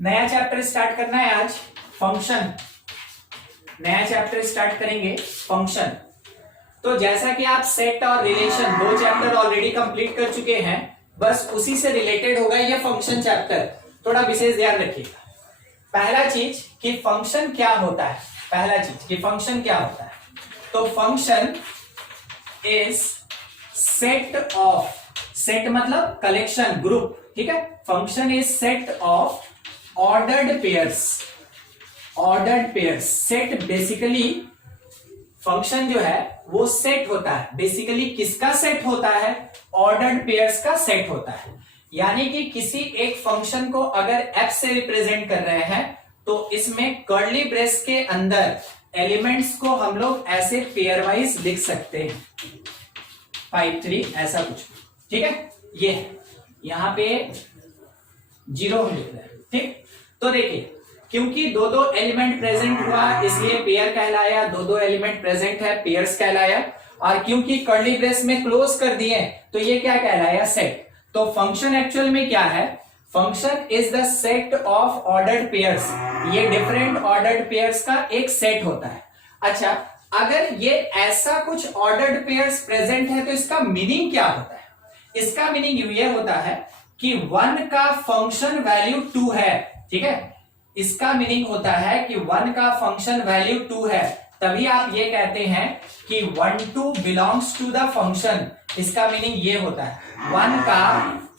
नया chapter start करना है आज, फंक्शन। नया चैप्टर स्टार्ट करेंगे फंक्शन। तो जैसा कि आप सेट और रिलेशन दो चैप्टर ऑलरेडी कंप्लीट कर चुके हैं, बस उसी से रिलेटेड होगा ये फंक्शन चैप्टर। थोड़ा विशेष ध्यान रखिएगा। पहला चीज कि फंक्शन क्या होता है, पहला चीज कि फंक्शन क्या होता है। तो function is set of, set मतलब कलेक्शन, ग्रुप, ठीक है। Function is set of ordered pairs, ordered pairs. Set basically, function जो है वो सेट होता है। बेसिकली किसका सेट होता है? ऑर्डर्ड पेयर्स का सेट होता है। यानी कि किसी एक फंक्शन को अगर f से रिप्रेजेंट कर रहे हैं तो इसमें कर्ली ब्रेस के अंदर एलिमेंट्स को हम लोग ऐसे पेयर वाइज लिख सकते हैं, 5 3 ऐसा कुछ, ठीक है। ये है, यहां पे 0 हम लिख रहे हैं, ठीक। तो देखिए, क्योंकि दो दो एलिमेंट प्रेजेंट हुआ इसलिए पेयर कहलाया, दो दो एलिमेंट प्रेजेंट है पेयर्स कहलाया, और क्योंकि कर्ली ब्रेस में क्लोज कर दिए तो ये क्या कहलाया? सेट। तो फंक्शन एक्चुअल में क्या है? Function is the set of ordered pairs. ये डिफरेंट ऑर्डर्ड पेयर्स का एक सेट होता है। अच्छा, अगर ये ऐसा कुछ ऑर्डर्ड पेयर्स प्रेजेंट है तो इसका मीनिंग क्या होता है? इसका मीनिंग ये होता है कि 1 का फंक्शन वैल्यू 2 है, ठीक है। इसका मीनिंग होता है कि 1 का फंक्शन वैल्यू 2 है, तभी आप ये कहते हैं कि 1 2 बिलोंग्स टू द फंक्शन। इसका मीनिंग ये होता है 1 का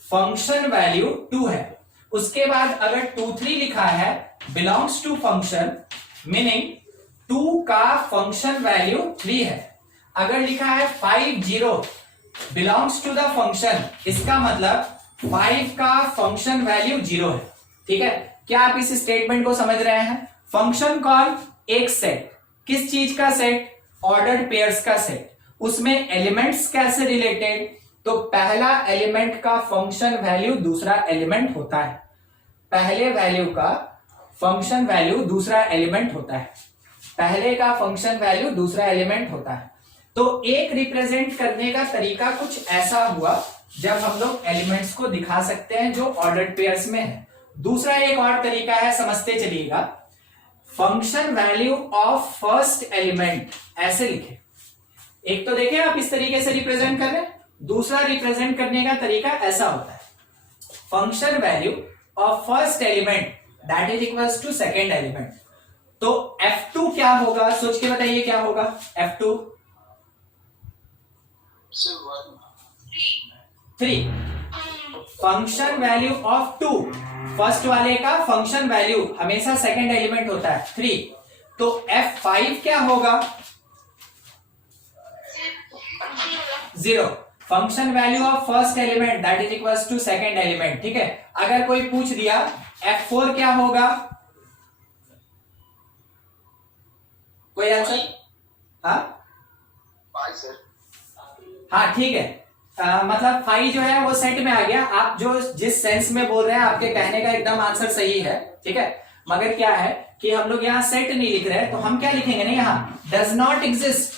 फंक्शन वैल्यू 2 है। उसके बाद अगर 2 3 लिखा है बिलोंग्स टू फंक्शन, मीनिंग 2 का फंक्शन वैल्यू 3 है। अगर लिखा है 5 0 बिलोंग्स टू द फंक्शन, इसका मतलब 5 का फंक्शन वैल्यू 0 है, ठीक है। क्या आप इस स्टेटमेंट को समझ रहे हैं? फंक्शन कॉल एक सेट, किस चीज का सेट? ऑर्डर्ड पेयर्स का सेट। उसमें एलिमेंट्स कैसे रिलेटेड? तो पहला एलिमेंट का फंक्शन वैल्यू दूसरा एलिमेंट होता है, पहले वैल्यू का फंक्शन वैल्यू दूसरा एलिमेंट होता है, पहले का फंक्शन वैल्यू दूसरा एलिमेंट होता है। तो एक रिप्रेजेंट करने का तरीका कुछ ऐसा हुआ जब हम लोग एलिमेंट्स को दिखा सकते हैं जो ऑर्डर्ड पेयर्स में है। दूसरा एक और तरीका है, समझते चलिएगा। Function value of first element ऐसे लिखे। एक तो देखें आप इस तरीके से रिप्रेजेंट कर रहे हैं, दूसरा रिप्रेजेंट करने का तरीका ऐसा होता है, function value of first element that is equals to second element. तो F2 क्या होगा? सोच के बताइए क्या होगा F2? 3। Function value of 2, first वाले का फंक्शन वैल्यू हमेशा सेकेंड एलिमेंट होता है 3। तो F5 क्या होगा? 0। Function value of first element that is equals to second element, ठीक है। अगर कोई पूछ दिया F4 क्या होगा? कोई आंसर? हाँ ठीक है। मतलब 5 जो है वो सेट में आ गया। आप जो जिस सेंस में बोल रहे हैं आपके कहने का एकदम आंसर सही है, ठीक है। मगर क्या है कि हम लोग यहाँ सेट नहीं लिख रहे हैं, तो हम क्या लिखेंगे ना, यहाँ डज नॉट एग्जिस्ट।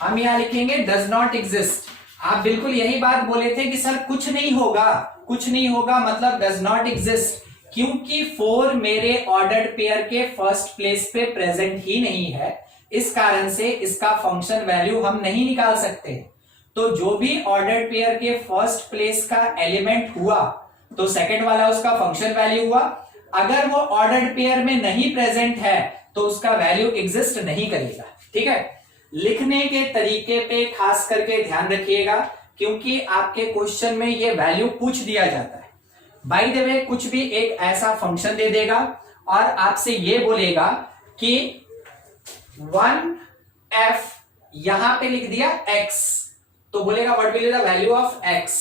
हम यहाँ लिखेंगे डज नॉट एग्जिस्ट। आप बिल्कुल यही बात बोले थे कि सर कुछ नहीं होगा, कुछ नहीं होगा मतलब डज नॉट एग्जिस्ट, क्योंकि 4 मेरे ऑर्डर्ड पेयर के फर्स्ट प्लेस पे प्रेजेंट ही नहीं है, इस कारण से इसका फंक्शन वैल्यू हम नहीं निकाल सकते। तो जो भी ऑर्डर्ड पेयर के फर्स्ट प्लेस का एलिमेंट हुआ तो सेकंड वाला उसका फंक्शन वैल्यू हुआ। अगर वो ऑर्डर्ड पेयर में नहीं प्रेजेंट है तो उसका वैल्यू एग्जिस्ट नहीं करेगा, ठीक है। लिखने के तरीके पे खास करके ध्यान रखिएगा, क्योंकि आपके क्वेश्चन में ये वैल्यू पूछ दिया जाता है। बाय द वे, कुछ भी एक ऐसा फंक्शन दे देगा और आपसे ये बोलेगा कि 1f यहां पे लिख दिया x, तो बोलेगा what will be the value of x।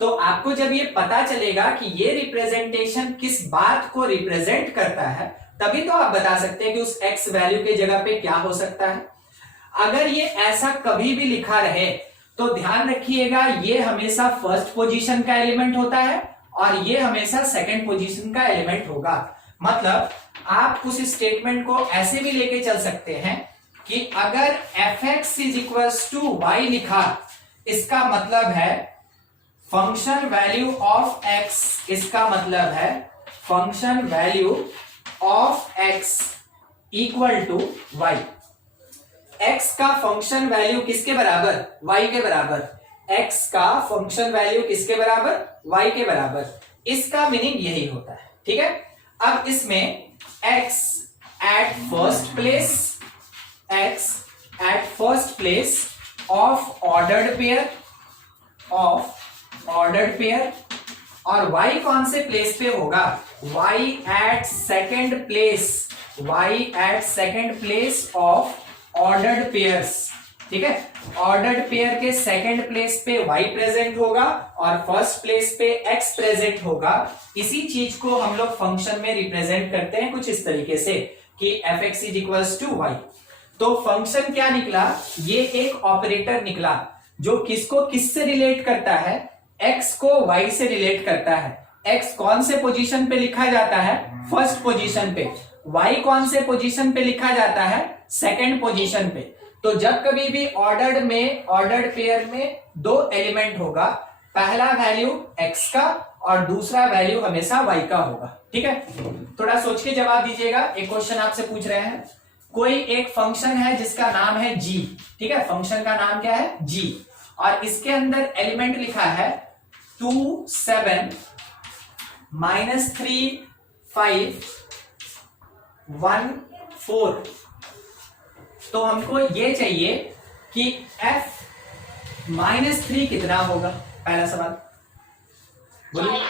तो आपको जब ये पता चलेगा कि ये रिप्रेजेंटेशन किस बात को रिप्रेजेंट करता है, तभी तो आप बता सकते हैं कि उस x वैल्यू के जगह पे क्या हो सकता है। अगर ये ऐसा कभी भी लिखा रहे तो ध्यान रखिएगा, ये हमेशा फर्स्ट पोजीशन का एलिमेंट होता है और ये हमेशा सेकंड पोजीशन का एलिमेंट होगा। मतलब आप उस स्टेटमेंट को ऐसे भी लेके चल सकते हैं कि अगर fx is equals to y लिखा, इसका मतलब है फंक्शन वैल्यू ऑफ x, इसका मतलब है function value of x equal to y। x का फंक्शन वैल्यू किसके बराबर? y के बराबर। x का फंक्शन वैल्यू किसके बराबर? y के बराबर। इसका मीनिंग यही होता है, ठीक है। अब इसमें x at first place, x at first place of ordered pair, और y कौन से प्लेस पे होगा? y at second place, y at second place of ordered pairs, ठीक है। ऑर्डर्ड पेयर के सेकेंड प्लेस पे y प्रेजेंट होगा और फर्स्ट प्लेस पे x प्रेजेंट होगा। इसी चीज को हम लोग फंक्शन में रिप्रेजेंट करते हैं कुछ इस तरीके से कि f(x) = y। तो फंक्शन क्या निकला? ये एक ऑपरेटर निकला जो किसको किससे रिलेट करता है? x को y से रिलेट करता है। x कौन से पोजीशन पे लिखा जाता है? फर्स्ट पोजीशन पे। y कौन से पोजीशन पे लिखा जाता है? सेकंड पोजीशन पे। तो जब कभी भी ऑर्डर्ड पेयर में दो एलिमेंट होगा, पहला वैल्यू x का और दूसरा वैल्यू हमेशा y का होगा, ठीक है। थोड़ा सोच के जवाब दीजिएगा। एक क्वेश्चन आपसे पूछ रहे हैं, कोई एक फंक्शन है जिसका नाम है g, ठीक है। फंक्शन का नाम क्या है? g, और इसके अंदर एलिमेंट लिखा है 2 7 -3 5 1 4। तो हमको ये चाहिए कि f-3 कितना होगा? पहला सवाल बोलिए।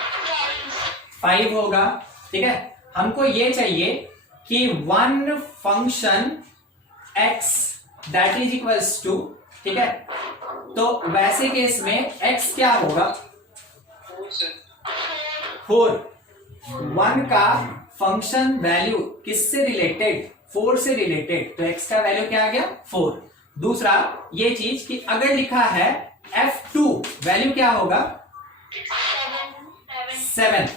5 होगा, ठीक है। हमको ये चाहिए कि one function x that is equals to, ठीक है। तो वैसे केस में x क्या होगा? 4। 1 का फंक्शन वैल्यू किससे रिलेटेड? 4 से रिलेटेड। तो x का वैल्यू क्या आ गया? 4। दूसरा ये चीज कि अगर लिखा है f2 वैल्यू क्या होगा? 7।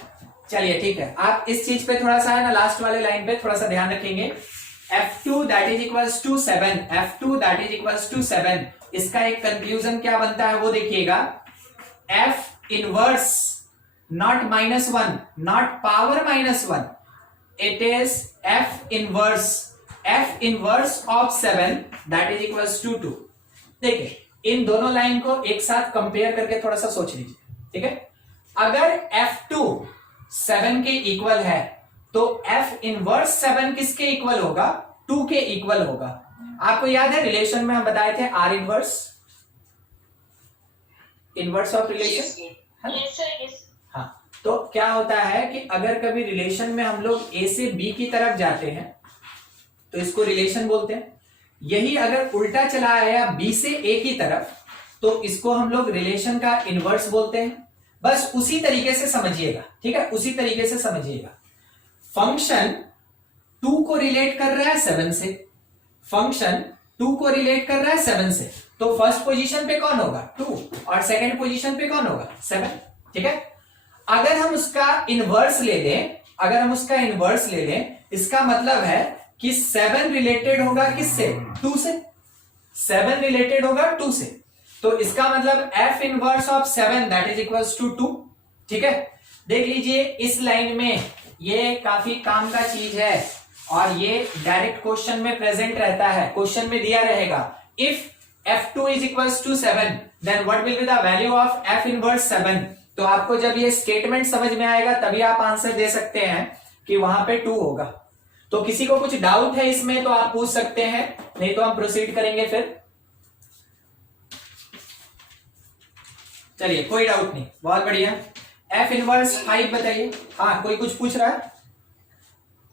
चलिए ठीक है, आप इस चीज पे थोड़ा सा है ना, लास्ट वाले लाइन पे थोड़ा सा ध्यान रखेंगे। f2 that is equals to 7, f2 that is equals to 7। इसका एक कंक्लूजन क्या बनता है वो देखिएगा। f inverse not -1, not power -1, it is f inverse of 7 that is equals to 2। देखिए इन दोनों लाइन को एक साथ कंपेयर करके थोड़ा सा सोच लीजिए, ठीक है। अगर f2 7 के इक्वल है तो f इनवर्स 7 किसके इक्वल होगा? 2 के इक्वल होगा। आपको याद है रिलेशन में हम बताए थे r इनवर्स ऑफ रिलेशन, हाँ। तो क्या होता है कि अगर कभी रिलेशन में हम लोग a से b की तरफ जाते हैं तो इसको रिलेशन बोलते हैं। यही अगर उल्टा चला आया b से a की तरफ तो इसको हम लोग रिलेशन का इनवर्स बोलते हैं। बस उसी तरीके से समझिएगा, ठीक है, उसी तरीके से समझिएगा। फंक्शन 2 को रिलेट कर रहा है 7 से, फंक्शन 2 को रिलेट कर रहा है 7 से, तो फर्स्ट पोजीशन पे कौन होगा? 2, और सेकंड पोजीशन पे कौन होगा? 7, ठीक है। अगर हम उसका इनवर्स ले लें, इसका मतलब है कि 7 रिलेटेड होगा किससे? 2 से। 7 रिलेटेड होगा 2 से, तो इसका मतलब f inverse of 7 that is equals to 2, ठीक है। देख लीजिए इस लाइन में ये काफी काम का चीज है और ये डायरेक्ट क्वेश्चन में प्रेजेंट रहता है। क्वेश्चन में दिया रहेगा if f2 is equals to 7 then what will be the value of f inverse 7। तो आपको जब ये स्टेटमेंट समझ में आएगा तभी आप आंसर दे सकते हैं कि वहां पे 2 होगा। तो किसी को कुछ डाउट है इसमें तो आप पूछ सकते हैं, नहीं तो हम प्रोसीड करेंगे फिर। चलिए कोई डाउट नहीं, बहुत बढ़िया। f इनवर्स 5 बताइए। हाँ कोई कुछ पूछ रहा है?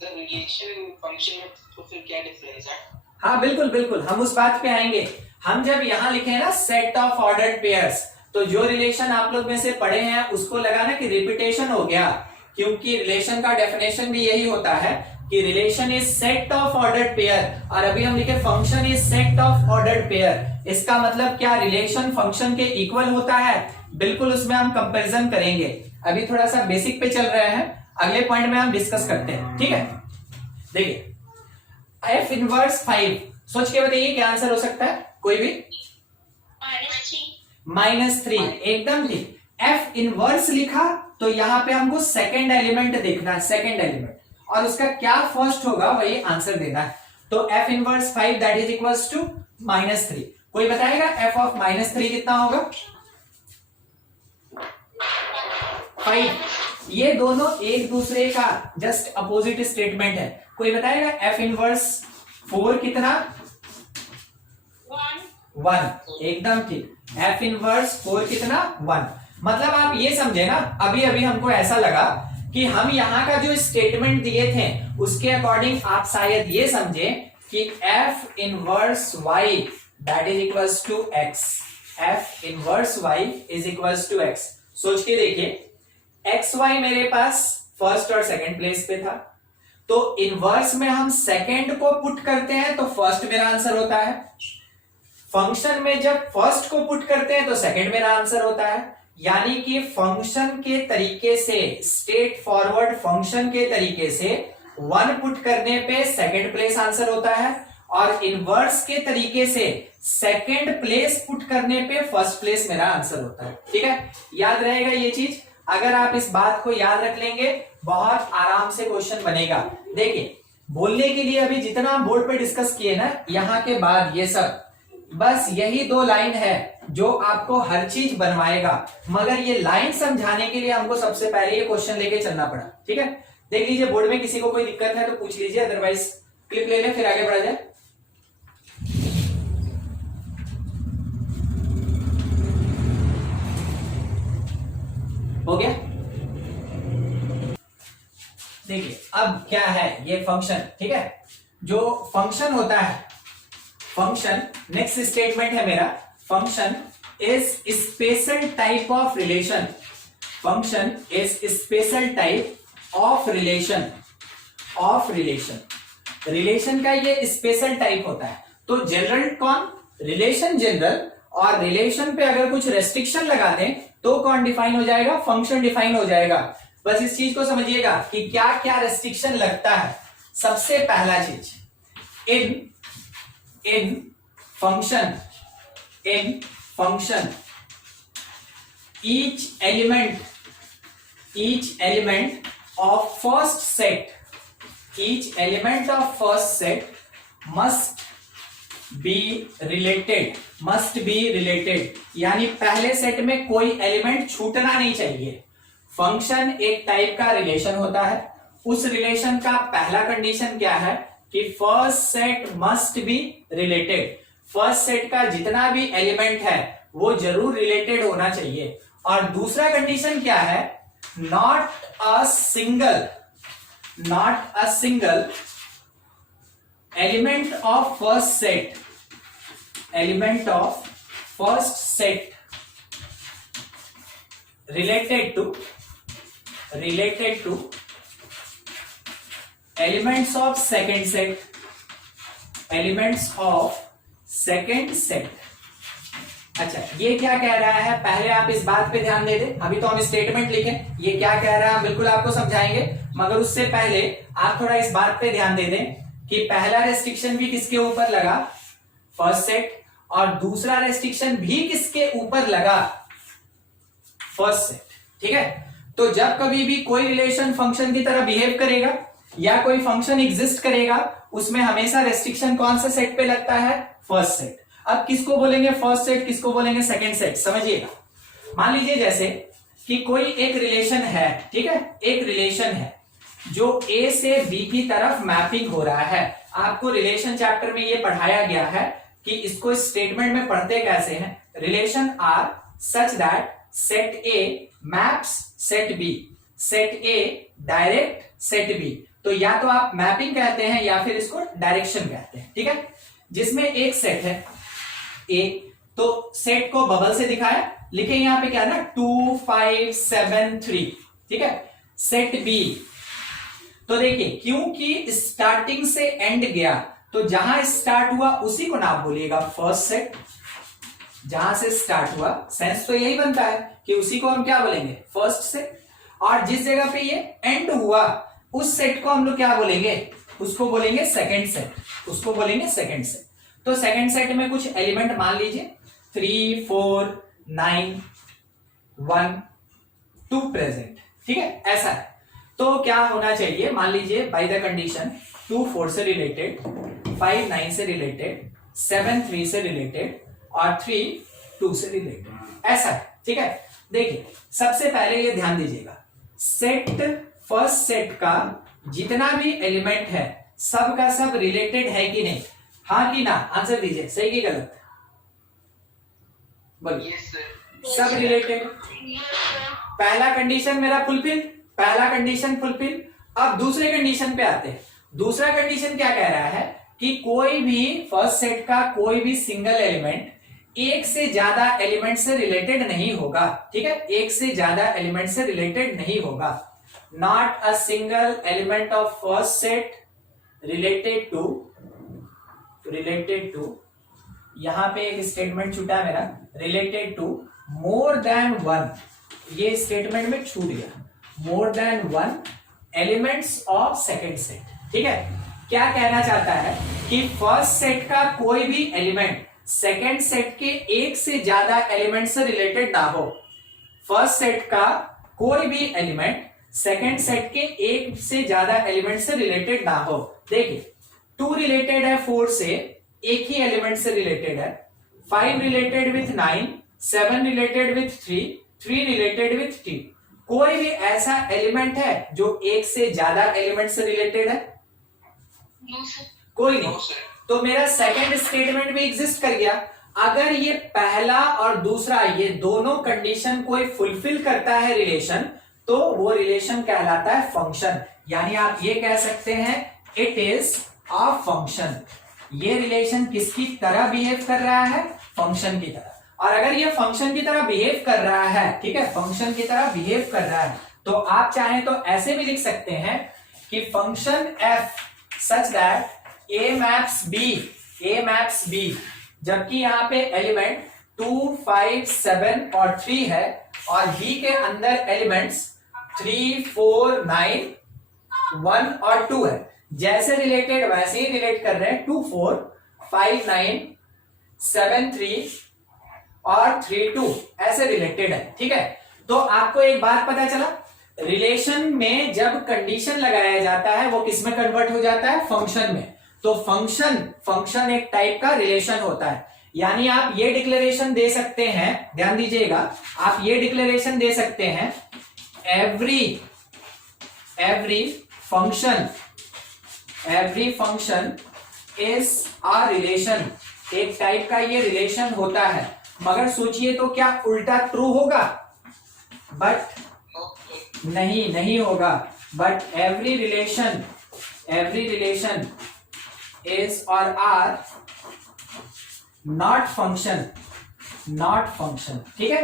रिलेशन फंक्शन में तो फिर क्या डिफरेंस है? हाँ बिल्कुल बिल्कुल, हम उस बात पे आएंगे। हम जब यहां लिखे ना सेट ऑफ ऑर्डर्ड पेयर्स, तो जो रिलेशन आप लोग में से पढ़े हैं उसको लगाना कि रिपीटेशन हो गया, क्योंकि रिलेशन का डेफिनेशन भी यही होता है कि relation is set of ordered pair, और अभी हम लिखे function is set of ordered pair. इसका मतलब क्या रिलेशन फंक्शन के इक्वल होता है? बिल्कुल, उसमें हम कंपैरिजन करेंगे। अभी थोड़ा सा बेसिक पे चल रहे हैं, अगले पॉइंट में हम डिस्कस करते हैं, ठीक है। देखिए f इनवर्स 5, सोच के बताइए क्या आंसर हो सकता है? कोई भी? -3, एकदम ठीक। f इनवर्स लिखा तो यहाँ पे हमको सेकेंड एलिमेंट देखना है, सेकेंड एलिमेंट, और उसका क्या फर्स्ट होगा वही आंसर देना है। तो f inverse 5 that is equals to -3। कोई बताएगा f ऑफ -3 कितना होगा? 5। ये दोनों एक दूसरे का जस्ट अपोजिट स्टेटमेंट है। कोई बताएगा f इनवर्स 4 कितना? 1। एकदम ठीक। f इनवर्स 4 कितना? 1। मतलब आप ये समझे ना, अभी अभी हमको ऐसा लगा कि हम यहाँ का जो स्टेटमेंट दिए थे उसके अकॉर्डिंग आप शायद ये समझे कि f inverse y that is equals to x, f inverse y is equals to x। सोच के देखिए xy मेरे पास फर्स्ट और सेकंड प्लेस पे था, तो इनवर्स में हम सेकंड को पुट करते हैं तो फर्स्ट मेरा आंसर होता है। फंक्शन में जब फर्स्ट को पुट करते हैं तो सेकंड मेरा आंसर होता है। यानी कि फंक्शन के तरीके से, स्ट्रेट फॉरवर्ड फंक्शन के तरीके से 1 पुट करने पे सेकंड प्लेस आंसर होता है, और इनवर्स के तरीके से सेकंड प्लेस पुट करने पे फर्स्ट प्लेस मेरा आंसर होता है। ठीक है, याद रहेगा ये चीज। अगर आप इस बात को याद रख लेंगे बहुत आराम से क्वेश्चन बनेगा। देखिए, बोलने के लिए अभी जितना बोर्ड पे डिस्कस किए ना, यहाँ के बाद ये सब बस यही 2 लाइन है जो आपको हर चीज बनवाएगा, मगर ये लाइन समझाने के लिए हमको सबसे पहले ये क्वेश्चन लेके चलना पड़ा। ठीक है, देख लीजिए बोर्ड में किसी को कोई दिक्कत है तो पूछ लीजिए, अदरवाइज क्लिप ले ले फिर आगे बढ़ा जाए। हो गया? देखिए अब क्या है ये फंक्शन। ठीक है, जो फंक्शन होता है, फंक्शन नेक्स्ट स्टेटमेंट है मेरा, function is special type of relation. Function is special type of relation, of relation. Relation का ये स्पेशल टाइप होता है। तो जनरल कौन? रिलेशन जनरल, और रिलेशन पे अगर कुछ रेस्ट्रिक्शन लगा दें तो कौन डिफाइन हो जाएगा? फंक्शन डिफाइन हो जाएगा। बस इस चीज को समझिएगा कि क्या क्या रेस्ट्रिक्शन लगता है। सबसे पहला चीज, इन function each element of first set must be related, यानी पहले सेट में कोई एलिमेंट छूटना नहीं चाहिए। फंक्शन एक टाइप का रिलेशन होता है, उस रिलेशन का पहला कंडीशन क्या है कि first set must be related. First set का जितना भी एलिमेंट है वो जरूर रिलेटेड होना चाहिए। और दूसरा कंडीशन क्या है? Not a single element of first set related to elements of second set। अच्छा, ये क्या कह रहा है पहले आप इस बात पे ध्यान दे दे। अभी तो हम स्टेटमेंट लिखें, ये क्या कह रहा है बिल्कुल आपको समझाएंगे, मगर उससे पहले आप थोड़ा इस बात पे ध्यान दे दें कि पहला रेस्ट्रिक्शन भी किसके ऊपर लगा? First set. और दूसरा रेस्ट्रिक्शन भी किसके ऊपर लगा? First set. ठीक है, तो जब कभी भी कोई रिलेशन फंक्शन की तरह बिहेव करेगा या कोई फंक्शन एग्जिस्ट करेगा, उसमें हमेशा रेस्ट्रिक्शन कौन से सेट पे लगता है? First set. अब किसको बोलेंगे फर्स्ट सेट, किसको बोलेंगे सेकंड सेट? समझिएगा, मान लीजिए जैसे कि कोई एक रिलेशन है। ठीक है, एक रिलेशन है जो ए से बी की तरफ मैपिंग हो रहा है। आपको रिलेशन चैप्टर में ये पढ़ाया गया है कि इसको स्टेटमेंट में पढ़ते कैसे हैं। Relation R such that set A maps set B, set A direct set B. तो या तो आप मैपिंग कहते हैं या फिर इसको डायरेक्शन कहते हैं। ठीक है, जिसमें एक सेट है ए, तो सेट को बबल से दिखाया, लिखे यहां पे क्या ना 2 5 7 3। ठीक है, सेट बी, तो देखिए क्योंकि स्टार्टिंग से एंड गया तो जहां स्टार्ट हुआ उसी को नाम बोलिएगा फर्स्ट सेट। जहां से स्टार्ट हुआ, सेंस तो यही बनता है कि उसी को हम क्या बोलेंगे? First set. और जिस जगह पे ये एंड हुआ उस सेट को हम लोग क्या बोलेंगे? उसको बोलेंगे सेकंड सेट, उसको बोलेंगे सेकंड सेट। तो सेकंड सेट में कुछ एलिमेंट मान लीजिए 3 4 9 1 2 प्रेजेंट। ठीक है, ऐसा है। तो क्या होना चाहिए, मान लीजिए बाय द कंडीशन 2 4 से रिलेटेड, 5 9 से रिलेटेड, 7 3 से रिलेटेड और 3 2 से रिलेटेड, ऐसा है। ठीक है, देखिए सबसे पहले ये ध्यान दीजिएगा, सेट फर्स्ट सेट का जितना भी एलिमेंट है सब का सब रिलेटेड है कि नहीं, हाँ कि ना, आंसर दीजिए, सही कि गलत, बोलिए। Yes, sir. सब रिलेटेड, पहला कंडीशन मेरा फुलफिल, पहला कंडीशन फुलफिल। अब दूसरे कंडीशन पे आते हैं। दूसरा कंडीशन क्या कह रहा है कि कोई भी फर्स्ट सेट का कोई भी सिंगल एलिमेंट एक से ज्यादा एलिमेंट से रिलेटेड नहीं होगा। ठीक है, एक से ज्यादा एलिमेंट से रिलेटेड नहीं होगा। Not a single element of first set related to, यहां पे एक स्टेटमेंट छूटा मेरा, related to more than one, ये स्टेटमेंट में छूट गया, more than one elements of second set. ठीक है, क्या कहना चाहता है कि फर्स्ट सेट का कोई भी एलिमेंट सेकेंड सेट के एक से ज्यादा एलिमेंट से रिलेटेड ना हो। फर्स्ट सेट का कोई भी एलिमेंट सेकेंड सेट के एक से ज्यादा एलिमेंट से रिलेटेड ना हो। देखिए 2 रिलेटेड है 4 से, एक ही एलिमेंट से रिलेटेड है, 5 related with 9, 7 related with 3, 3 related with 2। कोई भी ऐसा एलिमेंट है जो एक से ज्यादा एलिमेंट से रिलेटेड है? No, sir. कोई No, नहीं। sir. तो मेरा सेकंड स्टेटमेंट भी एग्जिस्ट कर गया। अगर ये पहला और दूसरा ये दोनों कंडीशन कोई फुलफिल करता है रिलेशन, तो वो रिलेशन कहलाता है फंक्शन। यानी आप ये कह सकते हैं इट इज अ फंक्शन। ये रिलेशन किसकी तरह बिहेव कर रहा है? फंक्शन की तरह। और अगर ये फंक्शन की तरह बिहेव कर रहा है, ठीक है, फंक्शन की तरह बिहेव कर रहा है, तो आप चाहें तो ऐसे भी लिख सकते हैं कि function f such that a maps b, जबकि यहां पे एलिमेंट 2 5 7 और 3 है और b के अंदर एलिमेंट्स 3 4 9 1 और 2 है। जैसे रिलेटेड वैसे ही रिलेट कर रहे हैं, 2 4 5 9 7 3 और 3 2 ऐसे रिलेटेड है। ठीक है, तो आपको एक बात पता चला, रिलेशन में जब कंडीशन लगाया जाता है वो किस में कन्वर्ट हो जाता है? फंक्शन में। तो फंक्शन एक टाइप का रिलेशन होता है। यानी आप ये डिक्लेरेशन दे सकते हैं, ध्यान दीजिएगा, आप ये डिक्लेरेशन दे सकते हैं, every function is a relation. एक टाइप का ये रिलेशन होता है। मगर सोचिए तो क्या उल्टा ट्रू होगा? But No, sir. नहीं होगा। बट एवरी रिलेशन इज और आर नॉट फंक्शन। ठीक है,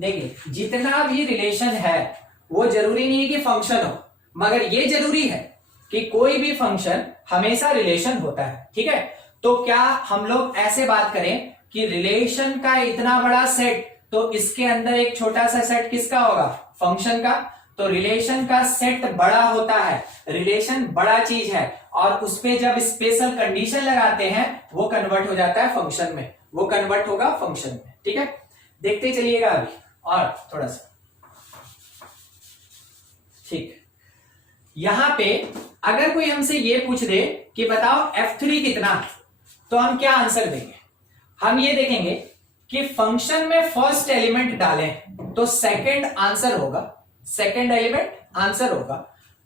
देखिए जितना भी रिलेशन है वो जरूरी नहीं है कि फंक्शन हो, मगर ये जरूरी है कि कोई भी फंक्शन हमेशा रिलेशन होता है। ठीक है, तो क्या हम लोग ऐसे बात करें कि रिलेशन का इतना बड़ा सेट, तो इसके अंदर एक छोटा सा सेट किसका होगा? फंक्शन का। तो रिलेशन का सेट बड़ा होता है, रिलेशन बड़ा चीज है, और उस पे जब स्पेशल कंडीशन लगाते हैं वो कन्वर्ट हो जाता है फंक्शन में, वो कन्वर्ट होगा फंक्शन में। ठीक है, देखते चलिएगा अभी और थोड़ा सा। ठीक, यहां पे अगर कोई हमसे ये पूछ दे कि बताओ F3 कितना, तो हम क्या आंसर देंगे? हम ये देखेंगे कि फंक्शन में फर्स्ट एलिमेंट डालें तो सेकंड आंसर होगा, सेकंड एलिमेंट आंसर होगा।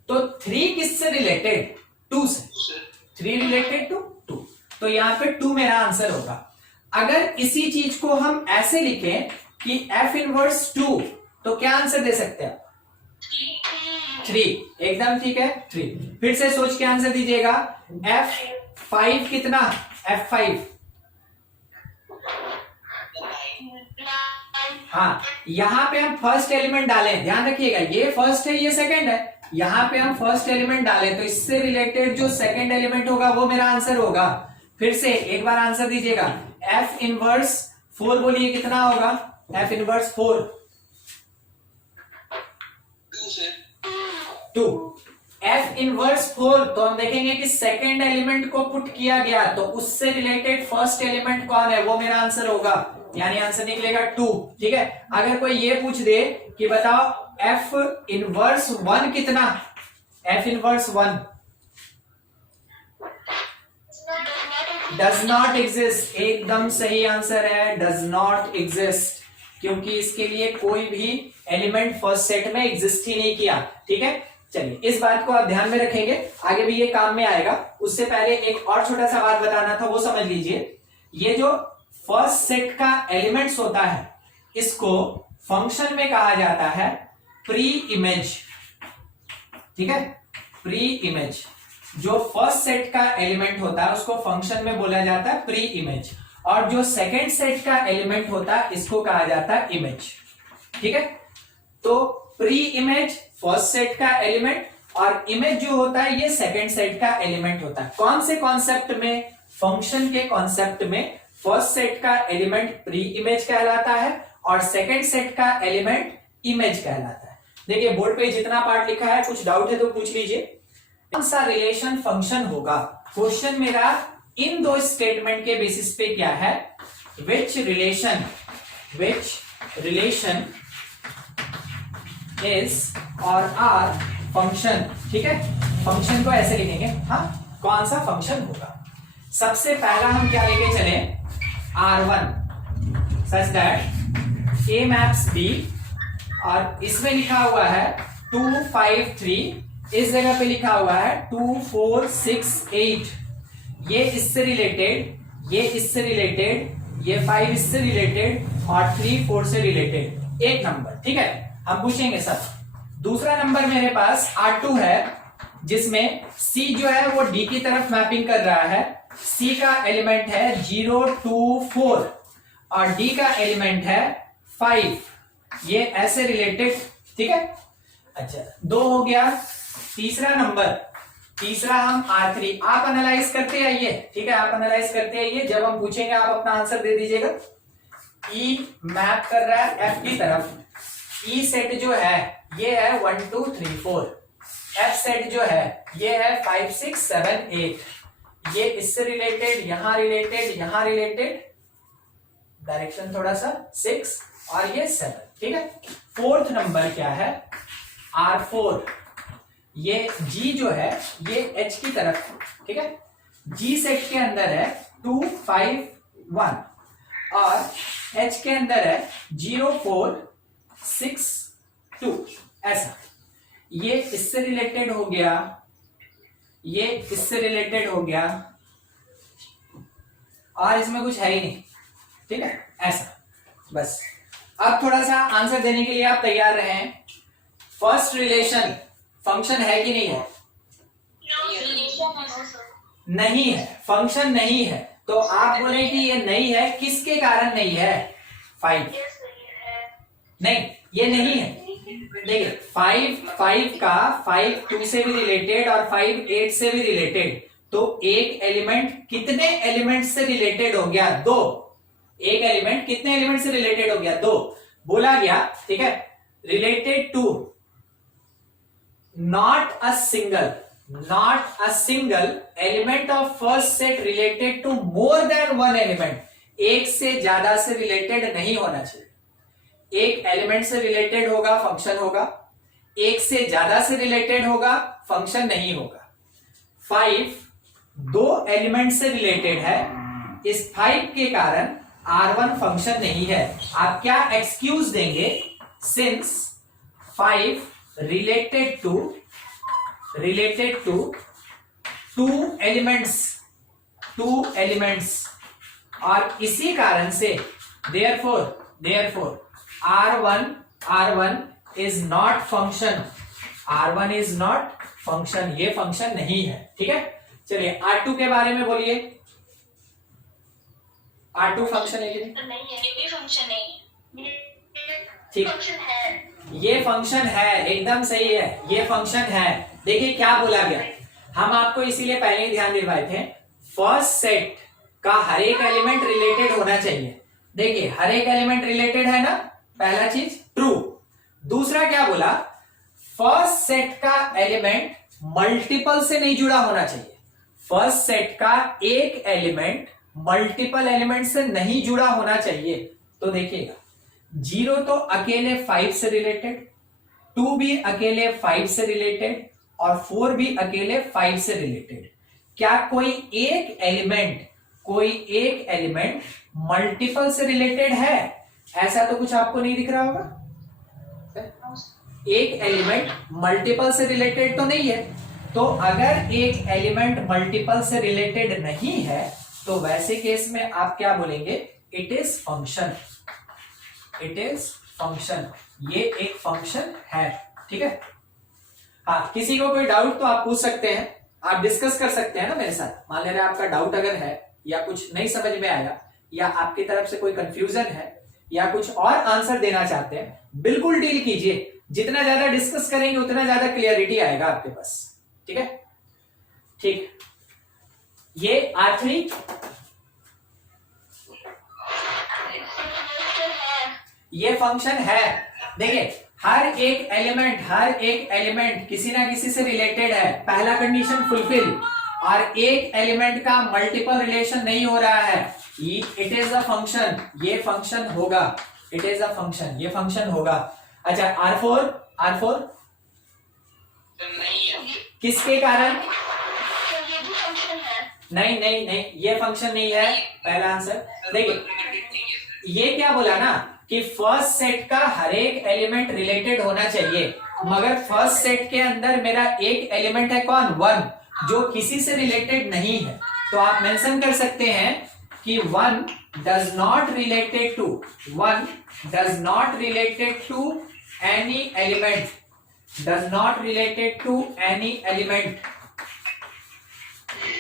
तो 3 किससे रिलेटेड? 2 से। Sir. 3 रिलेटेड टू 2, तो यहां पे 2 मेरा आंसर होगा। अगर इसी चीज को हम ऐसे लिखें कि F इनवर्स 2, तो क्या आंसर दे सकते हैं? 3, एकदम ठीक है, 3। फिर से सोच के आंसर दीजिएगा। F5 कितना? F5, हाँ, यहां पे हम फर्स्ट एलिमेंट डालें, ध्यान रखिएगा, ये फर्स्ट है ये सेकंड है, यहां पे हम फर्स्ट एलिमेंट डालें तो इससे रिलेटेड जो सेकंड एलिमेंट होगा वो मेरा आंसर होगा। फिर से एक बार आंसर दीजिएगा। F इनवर्स 4 बोलिए कितना होगा? F inverse 4 Two, sir. 2। F inverse 4, तो हम देखेंगे कि सेकंड एलिमेंट को पुट किया गया तो उससे रिलेटेड फर्स्ट एलिमेंट कौन है, वो मेरा आंसर होगा। यानी आंसर निकलेगा 2। ठीक है, अगर कोई ये पूछ दे कि बताओ F इनवर्स 1 कितना, F inverse 1 does not exist, एकदम सही आंसर है, डज नॉट एग्जिस्ट, क्योंकि इसके लिए कोई भी एलिमेंट फर्स्ट सेट में एग्जिस्ट ही नहीं किया। ठीक है, चलिए इस बात को आप ध्यान में रखेंगे, आगे भी ये काम में आएगा। उससे पहले एक और छोटा सा बात बताना था, वो समझ लीजिए। ये जो फर्स्ट सेट का एलिमेंट्स होता है, इसको फंक्शन में कहा जाता है प्री इमेज। ठीक है, प्री इमेज, जो फर्स्ट सेट का एलिमेंट होता है उसको फंक्शन में बोला जाता है प्री इमेज, और जो सेकेंड सेट का एलिमेंट होता है इसको कहा जाता है इमेज। ठीक है, तो प्री इमेज फर्स्ट सेट का एलिमेंट और इमेज जो होता है ये सेकेंड सेट का एलिमेंट होता है। कौन से कॉन्सेप्ट में? फंक्शन के कॉन्सेप्ट में फर्स्ट सेट का एलिमेंट प्री इमेज कहलाता है और सेकेंड सेट का एलिमेंट इमेज कहलाता है। देखिए बोर्ड पे जितना पार्ट लिखा है, कुछ डाउट है तो पूछ लीजिए। कौन सा रिलेशन फंक्शन होगा? क्वेश्चन मेरा इन दो स्टेटमेंट के बेसिस पे क्या है, विच रिलेशन इज और आर फंक्शन। ठीक है, फंक्शन को ऐसे लिखेंगे, हाँ कौन सा फंक्शन होगा। सबसे पहला हम क्या लेके चले, R1 such that A maps B, और इसमें लिखा हुआ है 2 5 3, इस जगह पे लिखा हुआ है 2 4 6 8। ये इससे रिलेटेड, ये इससे रिलेटेड, ये 5 इससे रिलेटेड और 3 4 से रिलेटेड एक नंबर। ठीक है, हम पूछेंगे सब। दूसरा नंबर मेरे पास R2 है, जिसमें C जो है वो D की तरफ मैपिंग कर रहा है। C का एलिमेंट है 0 2 4 और D का एलिमेंट है 5, ये ऐसे रिलेटेड। ठीक है, अच्छा 2 हो गया। तीसरा नंबर, तीसरा हम R3, आप एनालाइज करते आइए। ठीक है, आप एनालाइज करते आइए, जब हम पूछेंगे आप अपना आंसर दे दीजिएगा। E मैप कर रहा है F की तरफ, E सेट जो है ये है 1 2 3 4, F सेट जो है ये है 5 6 7 8, ये इससे रिलेटेड, यहां रिलेटेड, यहां रिलेटेड, डायरेक्शन थोड़ा सा 6 और ये 7। ठीक है, फोर्थ नंबर क्या है, R4, ये G जो है ये H की तरफ। ठीक है, G सेट के अंदर है 2 5 1 और H के अंदर है 0 4 6 2, ऐसा। ये इससे रिलेटेड हो गया, ये इससे रिलेटेड हो गया, और इसमें कुछ है ही नहीं। ठीक है, ऐसा बस। अब थोड़ा सा आंसर देने के लिए आप तैयार रहे। फर्स्ट रिलेशन फंक्शन है कि नहीं है? नहीं है, फंक्शन नहीं है। तो आप बोले कि ये नहीं है, किसके कारण नहीं है? 5 नहीं, ये नहीं है। देखिए 5 का 5 2 से भी रिलेटेड और 5 8 से भी रिलेटेड, तो एक एलिमेंट कितने एलिमेंट से रिलेटेड हो गया? 2। एक एलिमेंट कितने एलिमेंट से रिलेटेड हो गया? 2 बोला गया। ठीक है, related to not a single element of first set related to more than one element, एक से ज्यादा से रिलेटेड नहीं होना चाहिए। एक एलिमेंट से रिलेटेड होगा फंक्शन होगा, एक से ज्यादा से रिलेटेड होगा फंक्शन नहीं होगा। 5 2 एलिमेंट से रिलेटेड है, इस 5 के कारण R1 फंक्शन नहीं है। आप क्या एक्सक्यूज देंगे? सिंस 5 related to 2 elements, और इसी कारण से therefore R1 is not function, R1 is not function, ये फंक्शन नहीं है। ठीक है, चलिए R2 के बारे में बोलिए। R2 फंक्शन है कि नहीं? ये फंक्शन नहीं, ठीक, फंक्शन है, ये फंक्शन है, एकदम सही है, ये फंक्शन है। देखिए क्या बोला गया, हम आपको इसीलिए पहले ही ध्यान दिलवाए थे, फर्स्ट सेट का हर एक एलिमेंट रिलेटेड होना चाहिए। देखिए हर एक एलिमेंट रिलेटेड है ना, पहला चीज ट्रू। दूसरा क्या बोला, फर्स्ट सेट का एलिमेंट मल्टीपल से नहीं जुड़ा होना चाहिए। फर्स्ट सेट का एक एलिमेंट मल्टीपल एलिमेंट से नहीं जुड़ा होना चाहिए। तो देखिएगा 0 तो अकेले 5 से रिलेटेड, 2 भी अकेले 5 से रिलेटेड और 4 भी अकेले 5 से रिलेटेड। क्या कोई एक एलिमेंट मल्टीपल से रिलेटेड है? ऐसा तो कुछ आपको नहीं दिख रहा होगा। एक एलिमेंट मल्टीपल से रिलेटेड तो नहीं है। तो अगर एक एलिमेंट मल्टीपल से रिलेटेड नहीं है तो वैसे केस में आप क्या बोलेंगे? It is function. It is function, ये एक फंक्शन है। ठीक है। हाँ, किसी को कोई डाउट तो आप पूछ सकते हैं, आप डिस्कस कर सकते हैं ना मेरे साथ। मान ले रहे आपका डाउट अगर है या कुछ नहीं समझ में आया या आपकी तरफ से कोई कंफ्यूजन है या कुछ और आंसर देना चाहते हैं, बिल्कुल डील कीजिए। जितना ज्यादा डिस्कस करेंगे उतना ज्यादा क्लियरिटी आएगा आपके पास। ठीक है। ठीक, ये R3 ये फंक्शन है। देखिए हर एक एलिमेंट किसी ना किसी से रिलेटेड है, पहला कंडीशन फुलफिल। और एक एलिमेंट का मल्टीपल रिलेशन नहीं हो रहा है, इट इज अ फंक्शन, ये फंक्शन होगा। इट इज अ फंक्शन, ये फंक्शन होगा। अच्छा R4 किसके कारण? नहीं, ये फंक्शन नहीं है। पहला आंसर देखिए, ये क्या बोला ना कि फर्स्ट सेट का हर एक एलिमेंट रिलेटेड होना चाहिए, मगर फर्स्ट सेट के अंदर मेरा एक एलिमेंट है कौन? 1, जो किसी से रिलेटेड नहीं है। तो आप मेंशन कर सकते हैं कि 1 does not related to any element, does not related to any element,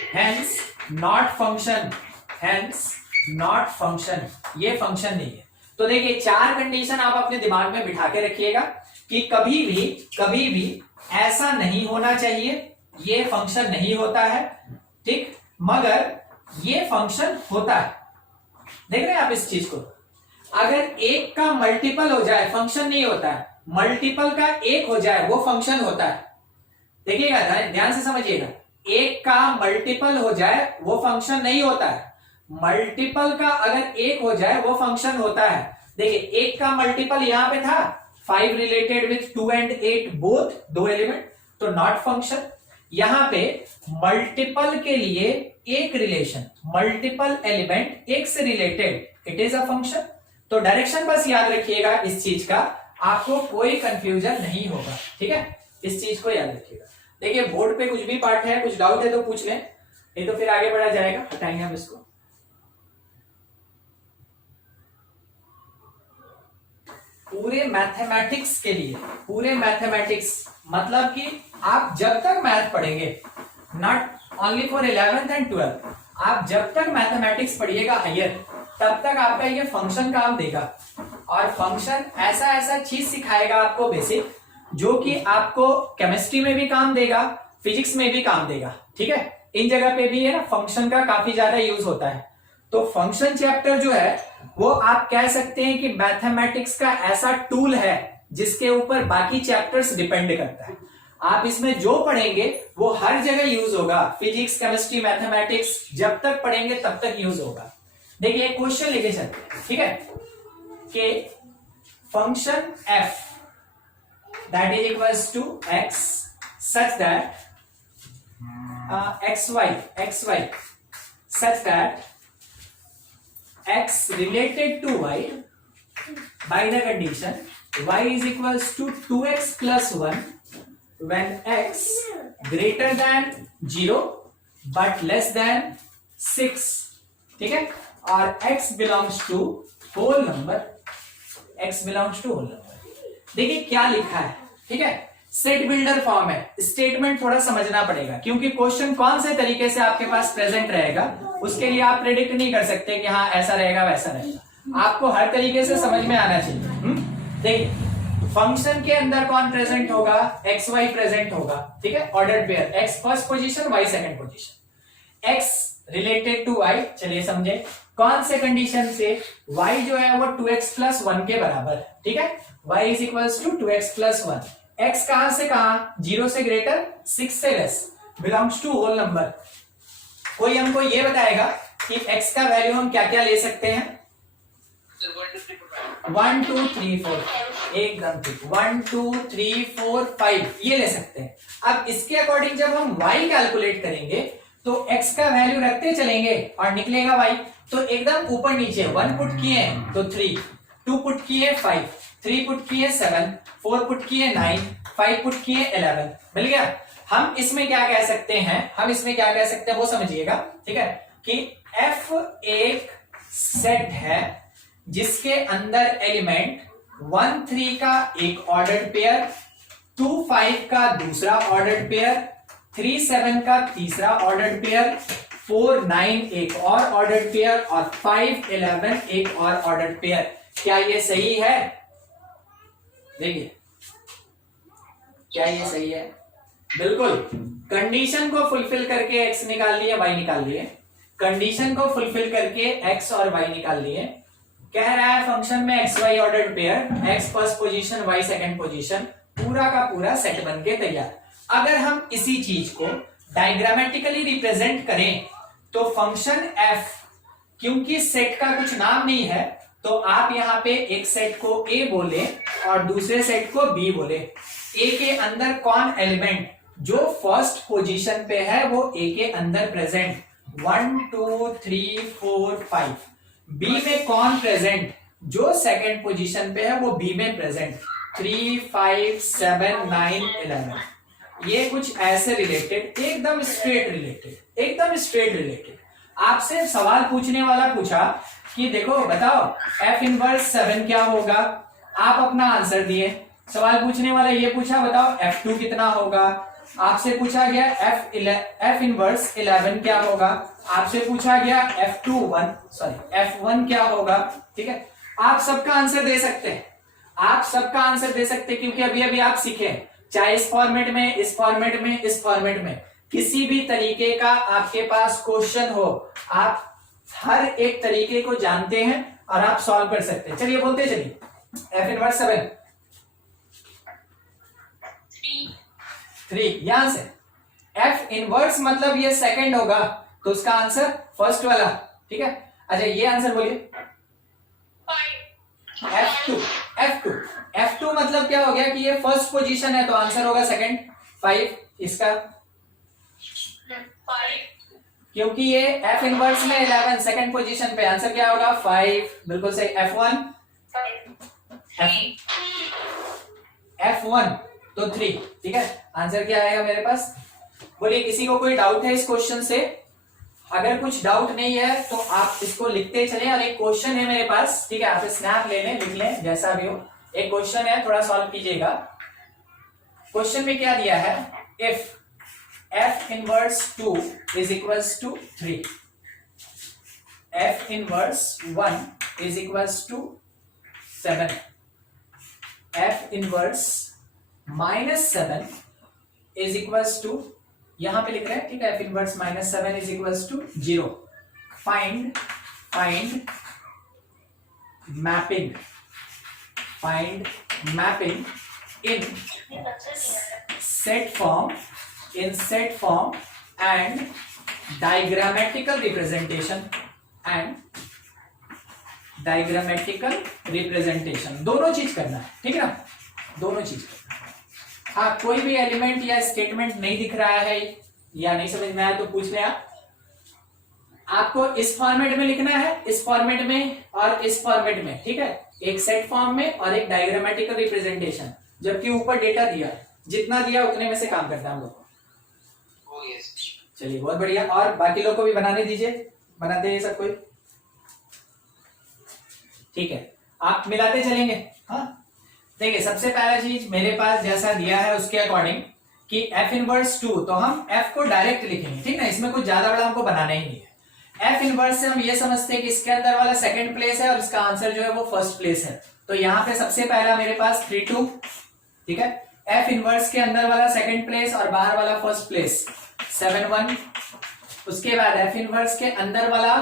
hence not function, ये फंक्शन नहीं है। तो देखिए 4 कंडीशन आप अपने दिमाग में बिठा के रखिएगा कि कभी भी ऐसा नहीं होना चाहिए, ये फंक्शन नहीं होता है। ठीक, मगर ये फंक्शन होता है। देख रहे हैं आप इस चीज को? अगर एक का मल्टीपल हो जाए फंक्शन नहीं होता है, मल्टीपल का एक हो जाए वो फंक्शन होता है। देखिएगा, ध्यान से समझिएगा, एक का मल्टीपल हो जाए वो फंक्शन नहीं होता है, मल्टीपल का अगर एक हो जाए वो फंक्शन होता है। देखिए एक का मल्टीपल यहां पे था 5 related with 2 and 8 both, 2 element, तो नॉट फंक्शन। यहां पे मल्टीपल के लिए एक रिलेशन, मल्टीपल एलिमेंट एक से related, it is a function. तो डायरेक्शन बस याद रखिएगा इस चीज का, आपको कोई कंफ्यूजन नहीं होगा। ठीक है, इस चीज को याद रखिएगा। देखिए बोर्ड पे कुछ भी पार्ट है, कुछ डाउट है तो पूछ लें, नहीं तो फिर आगे बढ़ा जाएगा। हटाएंगे हम इसको। पूरे मैथमेटिक्स के लिए, पूरे मैथमेटिक्स मतलब कि आप जब तक मैथ पढ़ेंगे, not only for 11th and 12th, आप जब तक मैथमेटिक्स पढ़िएगा हायर, तब तक आपका ये फंक्शन काम देगा। और फंक्शन ऐसा चीज सिखाएगा आपको बेसिक, जो कि आपको केमिस्ट्री में भी काम देगा, फिजिक्स में भी काम देगा। ठीक है, इन जगह पे भी है ना फंक्शन का काफी ज्यादा यूज होता है। तो फंक्शन चैप्टर जो है वो आप कह सकते हैं कि मैथमेटिक्स का ऐसा टूल है जिसके ऊपर बाकी चैप्टर्स डिपेंड करता है। आप इसमें जो पढ़ेंगे वो हर जगह यूज होगा, फिजिक्स, केमिस्ट्री, मैथमेटिक्स, जब तक पढ़ेंगे तब तक यूज होगा। देखिए क्वेश्चन लेके चलते हैं। ठीक है, कि function f that is equals to x such that xy such that x related to y by the condition y is equals to 2x plus 1 when x greater than 0 but less than 6। ठीक है, और x belongs to whole number, x belongs to whole number। देखिए क्या लिखा है। ठीक है, set builder form है, स्टेटमेंट थोड़ा समझना पड़ेगा क्योंकि क्वेश्चन कौन से तरीके से आपके पास प्रेजेंट रहेगा उसके लिए आप प्रेडिक्ट नहीं कर सकते कि हाँ ऐसा रहेगा वैसा रहेगा, आपको हर तरीके से समझ में आना चाहिए। देखिए फंक्शन के अंदर कौन प्रेजेंट होगा? एक्स वाई प्रेजेंट होगा। ठीक है, order pair, X first position, Y second position, X related to Y. चलिए समझे कौन से कंडीशन से? y जो है वो 2x plus 1 के बराबर। ठीक है, y is equals to 2x plus 1। x कहां से कहां? 0 से ग्रेटर, 6 से less, belongs to whole number. कोई हमको ये बताएगा कि x का वैल्यू हम क्या क्या ले सकते हैं? 1 2 3 4 एकदम ठीक 1 2 3 4 5 ये ले सकते हैं। अब इसके अकॉर्डिंग जब हम y कैलकुलेट करेंगे तो x का वैल्यू रखते चलेंगे और निकलेगा y। तो एकदम ऊपर नीचे 1 पुट किए तो 3, 2 पुट किए 5, 3 पुट किए 7, 4 पुट किए 9, 5 पुट किए 11। मिल गया। हम इसमें क्या कह सकते हैं वो समझिएगा, ठीक है, कि f एक सेट है जिसके अंदर एलिमेंट 1 3 का एक ऑर्डर्ड पेयर, 2 5 का दूसरा ऑर्डर्ड पेयर, 3 7 का तीसरा ऑर्डर्ड पेयर, 4 9 एक और ऑर्डर्ड पेयर और 5 11 एक और ऑर्डर्ड पेयर। क्या ये सही है? देखिए, क्या ये सही है? बिल्कुल। कंडीशन को फुलफिल करके x निकाल लिए, y निकाल लिए, कंडीशन को फुलफिल करके x और y निकाल लिए। कह रहा है फंक्शन में X Y ordered pair, x first position y second position, पूरा का पूरा सेट बन के तैयार। अगर हम इसी चीज को डायग्रामेटिकली रिप्रेजेंट करें तो फंक्शन f, क्योंकि सेट का कुछ नाम नहीं है तो आप यहां पे एक सेट को a बोले और दूसरे सेट को b बोले। a के अंदर कौन एलिमेंट जो फर्स्ट पोजीशन पे है वो a के अंदर प्रेजेंट 1 2 3 4 5, बी में कौन प्रेजेंट जो सेकंड पोजीशन पे है वो बी में प्रेजेंट 3 5 7 9 11। ये कुछ ऐसे रिलेटेड, एकदम स्ट्रेट रिलेटेड आपसे सवाल पूछने वाला पूछा कि देखो बताओ f इनवर्स 7 क्या होगा, आप अपना आंसर दिए। सवाल पूछने वाला ये पूछा बताओ f2 कितना होगा, आपसे पूछा गया f इनवर्स 11 क्या होगा, आपसे पूछा गया f1 क्या होगा। ठीक है, आप सबका आंसर दे सकते हैं, क्योंकि अभी अभी आप सीखे, चाहे इस फॉर्मेट में, इस फॉर्मेट में किसी भी तरीके का आपके पास क्वेश्चन हो, आप हर एक तरीके को जानते हैं और आप सॉल्व कर सकते हैं। चलिए बोलते चलिए, f इनवर्स 7 3, यहां से f इनवर्स मतलब ये सेकंड होगा तो उसका आंसर फर्स्ट वाला। ठीक है, अच्छा ये आंसर बोलिए f2 मतलब क्या हो गया कि ये फर्स्ट पोजीशन है तो आंसर होगा सेकंड 5 इसका, क्योंकि ये f इनवर्स में 11 सेकंड पोजीशन पे, आंसर क्या होगा 5। बिल्कुल सही। f1 तो 3। ठीक है, आंसर क्या आएगा मेरे पास? बोलिए किसी को कोई डाउट है इस क्वेश्चन से? अगर कुछ डाउट नहीं है तो आप इसको लिखते चले। और एक क्वेश्चन है मेरे पास, ठीक है, आप स्नैप ले लें, लिख लें, जैसा भी हो। एक क्वेश्चन है, थोड़ा सॉल्व कीजिएगा। क्वेश्चन में क्या दिया है, if f inverse 2 is equals to 3, f inverse 1 is equals to 7, f inverse -7 is equals to, यहां पे लिख रहे हैं, ठीक है, f inverse -7 is equals to 0। Find mapping in set form and diagrammatical representation, दोनों चीज करना है। ठीक है ना, दोनों चीज करना है। हाँ, कोई भी एलिमेंट या स्टेटमेंट नहीं दिख रहा है या नहीं समझ में आया तो पूछ ले आप। आपको इस फॉर्मेट में लिखना है, इस फॉर्मेट में और इस फॉर्मेट में। ठीक है, एक सेट फॉर्म में और एक डायग्रामेटिकल रिप्रेजेंटेशन, जबकि ऊपर डेटा दिया है, जितना दिया उतने में से काम करता है हम लोग। चलिए बहुत बढ़िया, और बाकी लोग को भी बनाने दीजिए, बनाते हैं सब कोई। ठीक है, आप मिलाते चलेंगे। हाँ देखिए, सबसे पहला चीज मेरे पास जैसा दिया है उसके अकॉर्डिंग कि f इनवर्स 2, तो हम f को डायरेक्ट लिखेंगे। ठीक है, इसमें कुछ ज्यादा बड़ा हमको बनाना ही नहीं है। f इनवर्स से हम ये समझते हैं कि इसके अंदर वाला सेकंड प्लेस है और इसका आंसर जो है वो फर्स्ट प्लेस है। तो यहाँ पे सबसे पहला मेरे पास 3 2, ठीक है, f इनवर्स के अंदर वाला सेकंड प्लेस और बाहर वाला फर्स्ट प्लेस 7 1। उसके बाद f इनवर्स के अंदर वाला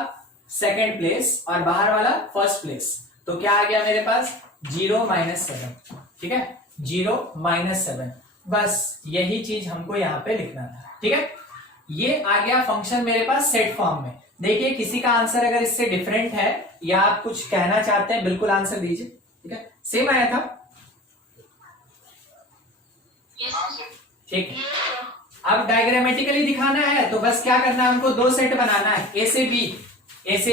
सेकंड प्लेस और बाहर वाला फर्स्ट प्लेस, तो क्या आ गया मेरे पास 0 -7। ठीक है, 0 -7, बस यही चीज हमको यहाँ पे लिखना था। ठीक है, ये आ गया फंक्शन मेरे पास सेट फॉर्म में। देखिए किसी का आंसर अगर इससे डिफरेंट है या आप कुछ कहना चाहते हैं बिल्कुल आंसर दीजिए। ठीक है, सेम आया था? ठीक है, अब डायग्रामेटिकली दिखाना है तो बस क्या करना है, हमको दो सेट बनाना है, ए से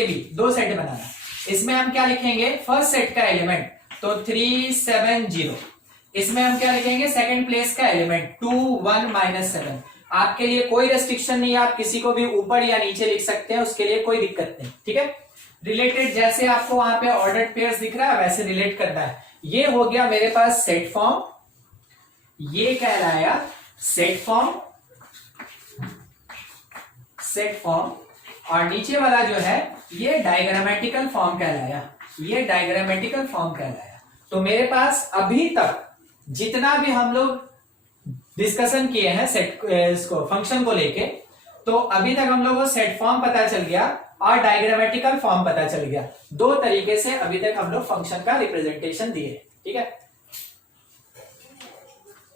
बी दो सेट बनाना है। इसमें हम क्या लिखेंगे, फर्स्ट सेट का एलिमेंट तो 370, इसमें हम क्या लिखेंगे, सेकंड प्लेस का एलिमेंट 2 1 -7। आपके लिए कोई रेस्ट्रिक्शन नहीं है, आप किसी को भी ऊपर या नीचे लिख सकते हैं, उसके लिए कोई दिक्कत नहीं। ठीक है, रिलेटेड जैसे आपको वहां पे ऑर्डर्ड पेयर्स दिख रहा है वैसे रिलेट करना है। ये हो गया मेरे पास सेट फॉर्म, ये कहलाया सेट फॉर्म, और नीचे वाला जो है ये डायग्रामेटिकल फॉर्म कहलाया, ये डायग्रामेटिकल फॉर्म कहलाया। तो मेरे पास अभी तक जितना भी हम लोग डिस्कशन किए हैं सेट इसको फंक्शन को लेके, तो अभी तक हम लोगों को सेट फॉर्म पता चल गया और डायग्रामेटिकल फॉर्म पता चल गया। दो तरीके से अभी तक हम लोग फंक्शन का रिप्रेजेंटेशन दिए। ठीक है,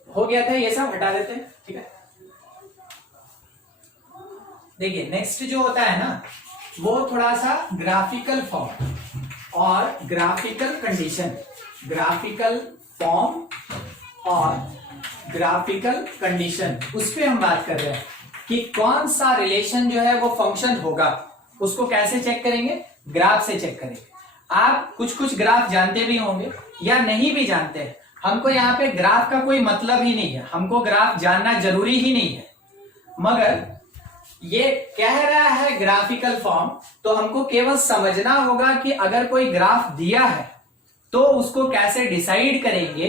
हो गया था, ये सब हटा देते हैं। ठीक है, देखिए नेक्स्ट जो होता है ना वो थोड़ा सा ग्राफिकल फॉर्म और ग्राफिकल कंडीशन, ग्राफिकल फॉर्म और ग्राफिकल कंडीशन, उस पे हम बात कर रहे हैं कि कौन सा रिलेशन जो है वो फंक्शन होगा, उसको कैसे चेक करेंगे, ग्राफ से चेक करेंगे। आप कुछ कुछ ग्राफ जानते भी होंगे या नहीं भी जानते हैं, हमको यहाँ पे ग्राफ का कोई मतलब ही नहीं है, हमको ग्राफ जानना जरूरी ही नहीं है, मगर ये कह रहा है ग्राफिकल फॉर्म, तो हमको केवल समझना होगा कि अगर कोई ग्राफ दिया है तो उसको कैसे डिसाइड करेंगे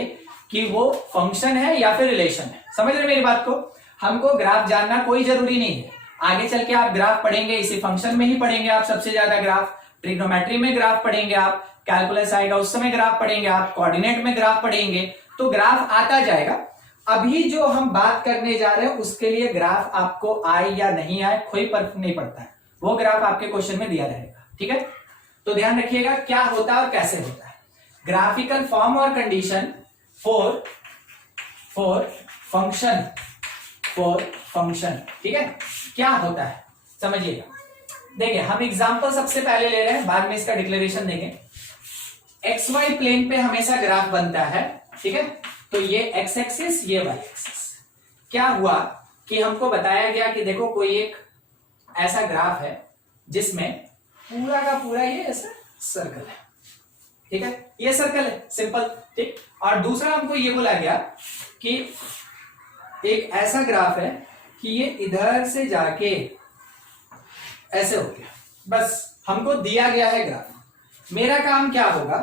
कि वो फंक्शन है या फिर रिलेशन है। समझ रहे मेरी बात को? हमको ग्राफ जानना कोई जरूरी नहीं है, आगे चल के आप ग्राफ पढ़ेंगे, इसी फंक्शन में ही पढ़ेंगे आप सबसे ज्यादा ग्राफ, ट्रिग्नोमेट्री में ग्राफ पढ़ेंगे आप, कैलकुलस आएगा उस समय ग्राफ पढ़ेंगे आप, कोऑर्डिनेट में ग्राफ पढ़ेंगे, तो ग्राफ आता जाएगा। अभी जो हम बात करने जा रहे हैं उसके लिए ग्राफ आपको आए या नहीं आए कोई फर्क नहीं पड़ता है, वो ग्राफ आपके क्वेश्चन में दिया रहेगा। ठीक है, तो ध्यान रखिएगा क्या होता है और कैसे होता है। ग्राफिकल फॉर्म और कंडीशन फॉर फंक्शन। ठीक है, क्या होता है समझिएगा। देखिए हम एग्जांपल सबसे पहले ले रहे हैं, बाद में इसका डिक्लेरेशन देंगे। एक्स वाई प्लेन पे हमेशा ग्राफ बनता है। ठीक है, तो ये एक्स एक्सिस, ये वाई एक्सिस। क्या हुआ कि हमको बताया गया कि देखो कोई एक ऐसा ग्राफ है जिसमें पूरा का पूरा ये ऐसा सर्कल है। ठीक है, ये सर्कल है सिंपल। ठीक, और दूसरा हमको ये बोला गया कि एक ऐसा ग्राफ है कि ये इधर से जाके ऐसे हो गया, बस हमको दिया गया है ग्राफ। मेरा काम क्या होगा,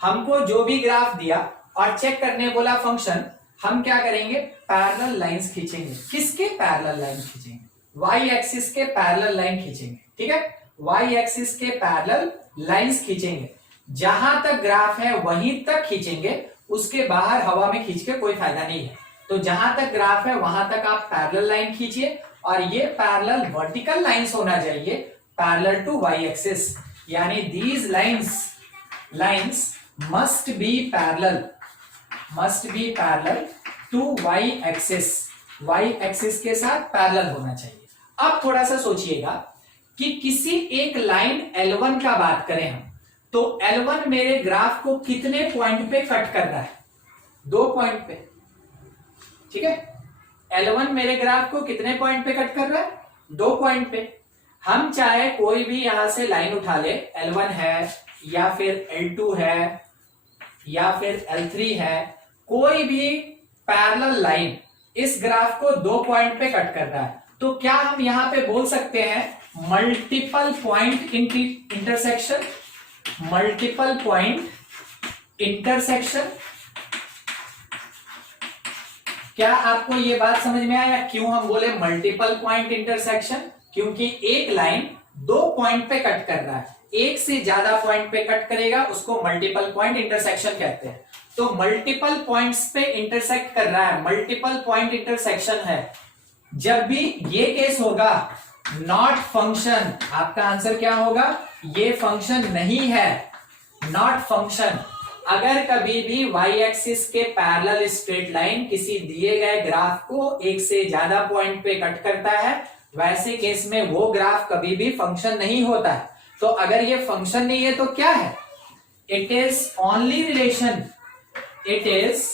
हमको जो भी ग्राफ दिया और चेक करने बोला फंक्शन, हम क्या करेंगे, पैरेलल लाइंस खींचेंगे। किसके पैरेलल लाइन खींचेंगे, वाई एक्सिस के पैरेलल लाइन खींचेंगे। ठीक है, वाई एक्सिस के पैरेलल लाइंस खींचेंगे, जहां तक ग्राफ है वहीं तक खींचेंगे, उसके बाहर हवा में खींच के कोई फायदा नहीं है। तो जहां तक ग्राफ है वहां तक आप पैरेलल लाइन खींचिए, और ये पैरेलल वर्टिकल लाइंस होना चाहिए पैरेलल टू वाई एक्सिस, यानी these lines must be parallel to Y axis के साथ पैरेलल होना चाहिए। अब थोड़ा सा सोचिएगा कि किसी एक लाइन L1 का बात करें हम, तो L1 मेरे ग्राफ को कितने पॉइंट पे कट कर रहा है, 2 पॉइंट पे। ठीक है, L1 मेरे ग्राफ को कितने पॉइंट पे कट कर रहा है, 2 पॉइंट पे। हम चाहे कोई भी यहां से लाइन उठा ले, L1 है या फिर L2 है या फिर L3 है, कोई भी पैरेलल लाइन इस ग्राफ को 2 पॉइंट पे कट कर रहा है, तो क्या हम यहां पे बोल सकते हैं multiple point intersection, multiple point intersection. क्या आपको ये बात समझ में आया क्यों हम बोले मल्टीपल पॉइंट इंटरसेक्शन? क्योंकि एक लाइन 2 पॉइंट पे कट कर रहा है, एक से ज्यादा पॉइंट पे कट करेगा उसको मल्टीपल पॉइंट इंटरसेक्शन कहते हैं। तो मल्टीपल पॉइंट्स पे इंटरसेक्ट कर रहा है, मल्टीपल पॉइंट इंटरसेक्शन है। जब भी ये केस होगा नॉट फंक्शन, आपका आंसर क्या होगा, ये फंक्शन नहीं है, नॉट फंक्शन। अगर कभी भी वाई एक्सिस के पैरेलल स्ट्रेट लाइन किसी दिए गए ग्राफ को एक से ज्यादा पॉइंट पे कट करता है, वैसे केस में वो ग्राफ कभी भी फंक्शन नहीं होता है। तो अगर ये फंक्शन नहीं है तो क्या है? It is only relation, it is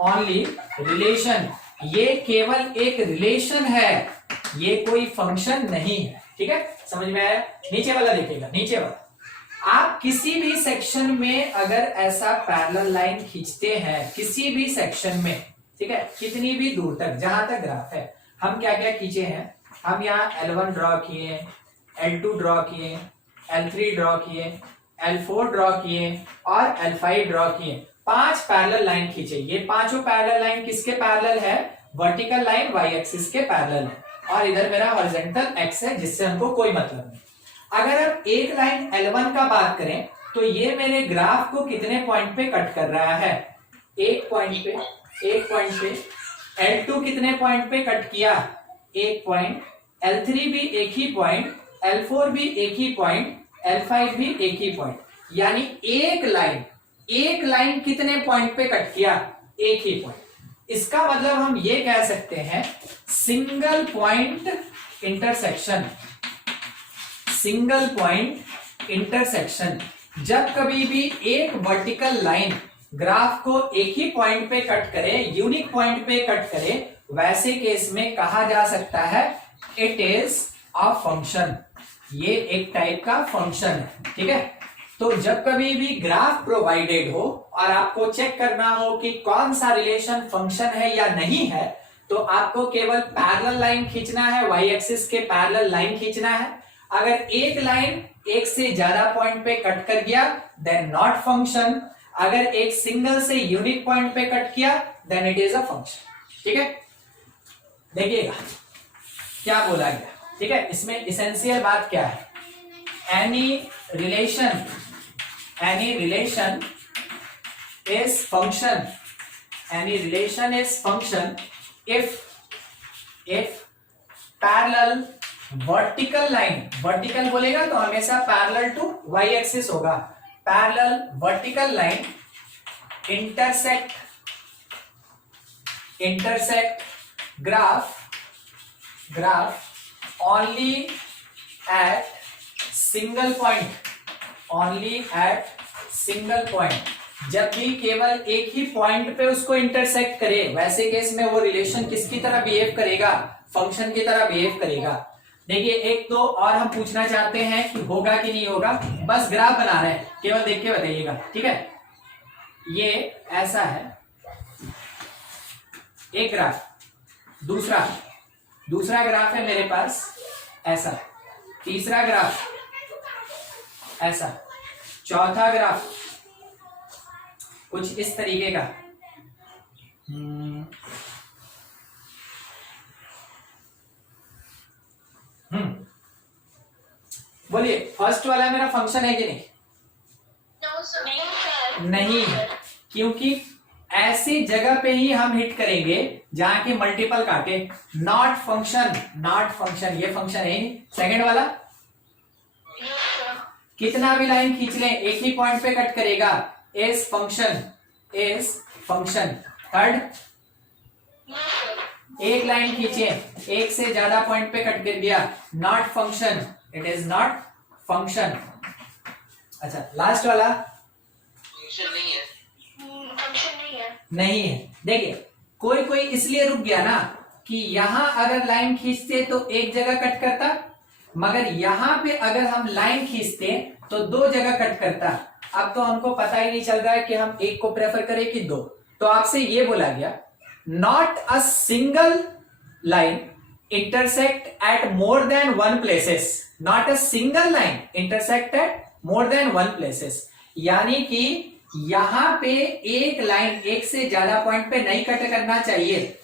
only relation, ये केवल एक रिलेशन है, ये कोई फंक्शन नहीं है। ठीक है, समझ में आया? नीचे वाला देखिएगा, नीचे वाला, आप किसी भी सेक्शन में अगर ऐसा पैरेलल लाइन खींचते हैं, किसी भी सेक्शन में, ठीक है, कितनी भी दूर तक, जहां तक ग्राफ है, हम क्या क्या खींचे हैं? हम यहाँ L1 ड्रॉ किए, L2 ड्रॉ किए, L3 ड्रॉ किए, L4 ड्रॉ किए और L5 ड्रॉ किए। 5 पैरेलल लाइन खींचे। ये पांचों पैरेलल लाइन किसके पैरेलल है? वर्टिकल लाइन y एक्सिस के पैरेलल है, और इधर मेरा हॉरिजॉन्टल x है, जिससे हमको कोई मतलब नहीं। अगर हम एक लाइन L1 का बात करें तो ये मेरे ग्राफ को कितने पॉइंट पे कट कर रहा है? एक पॉइंट पे, एक पॉइंट पे। L2 कितने पॉइंट पे कट किया? एक पॉइंट। L3 भी एक ही पॉइंट, L4 भी एक ही पॉइंट, L5 भी एक ही पॉइंट। यानी एक लाइन कितने पॉइंट पे कट किया? एक ही पॉइंट। इसका मतलब हम ये कह सकते हैं single point intersection, single point intersection. जब कभी भी एक वर्टिकल लाइन ग्राफ को एक ही पॉइंट पे कट करे, यूनिक पॉइंट पे कट करे, वैसे केस में कहा जा सकता है इट इज अ फंक्शन, ये एक टाइप का फंक्शन है। ठीक है, तो जब कभी भी ग्राफ प्रोवाइडेड हो और आपको चेक करना हो कि कौन सा रिलेशन फंक्शन है या नहीं है, तो आपको केवल पैरेलल लाइन खींचना है, y एक्सिस के पैरेलल लाइन खींचना है। अगर एक लाइन एक से ज्यादा पॉइंट पे कट कर गया देन नॉट फंक्शन, अगर एक सिंगल से यूनिक पॉइंट पे कट किया then it is a function. ठीक है, देखिएगा क्या बोला गया। ठीक है, इसमें एसेंशियल बात क्या है? Any relation is function, any relation is function if parallel vertical line, vertical बोलेगा तो हमेशा parallel to y axis होगा, parallel vertical line intersect graph only at single point, only at single point। जब भी केवल एक ही पॉइंट पे उसको इंटरसेक्ट करे, वैसे केस में वो रिलेशन किसकी तरह बिहेव करेगा? फंक्शन की तरह बिहेव करेगा। देखिए, एक तो और हम पूछना चाहते हैं कि होगा कि नहीं होगा, बस ग्राफ बना रहे हैं, केवल देख के बताइएगा। ठीक है, ये ऐसा है एक ग्राफ, दूसरा ग्राफ है मेरे पास ऐसा, तीसरा ग्राफ ऐसा, चौथा ग्राफ कुछ इस तरीके का, बोलिए फर्स्ट वाला मेरा फंक्शन है कि नहीं? No, sir. नहीं, sir. नहीं है, क्योंकि ऐसी जगह पे ही हम हिट करेंगे जहां के मल्टीपल काटे। नॉट फंक्शन, ये फंक्शन है। सेकंड वाला No, sir. कितना भी लाइन खींच लें एक ही पॉइंट पे कट करेगा, is function. Third, No, sir. एक लाइन खींचे एक से ज्यादा पॉइंट पे कट कर दिया, not function, it is not function. अच्छा, लास्ट वाला फंक्शन नहीं है। फंक्शन नहीं है। नहीं है। देखिए, कोई इसलिए रुक गया ना कि यहां अगर लाइन खींचते तो एक जगह कट करता, मगर यहां पे अगर हम लाइन खींचते तो दो जगह कट करता। अब तो हमको पता ही नहीं चल रहा है कि हम एक को प्रेफर करें कि दो। तो आपसे ये बोला गया not a single line intersect at more than one places, not a single line intersect at more than one places. यानी कि यहां पे एक लाइन एक से ज्यादा पॉइंट पे नहीं कट करना चाहिए।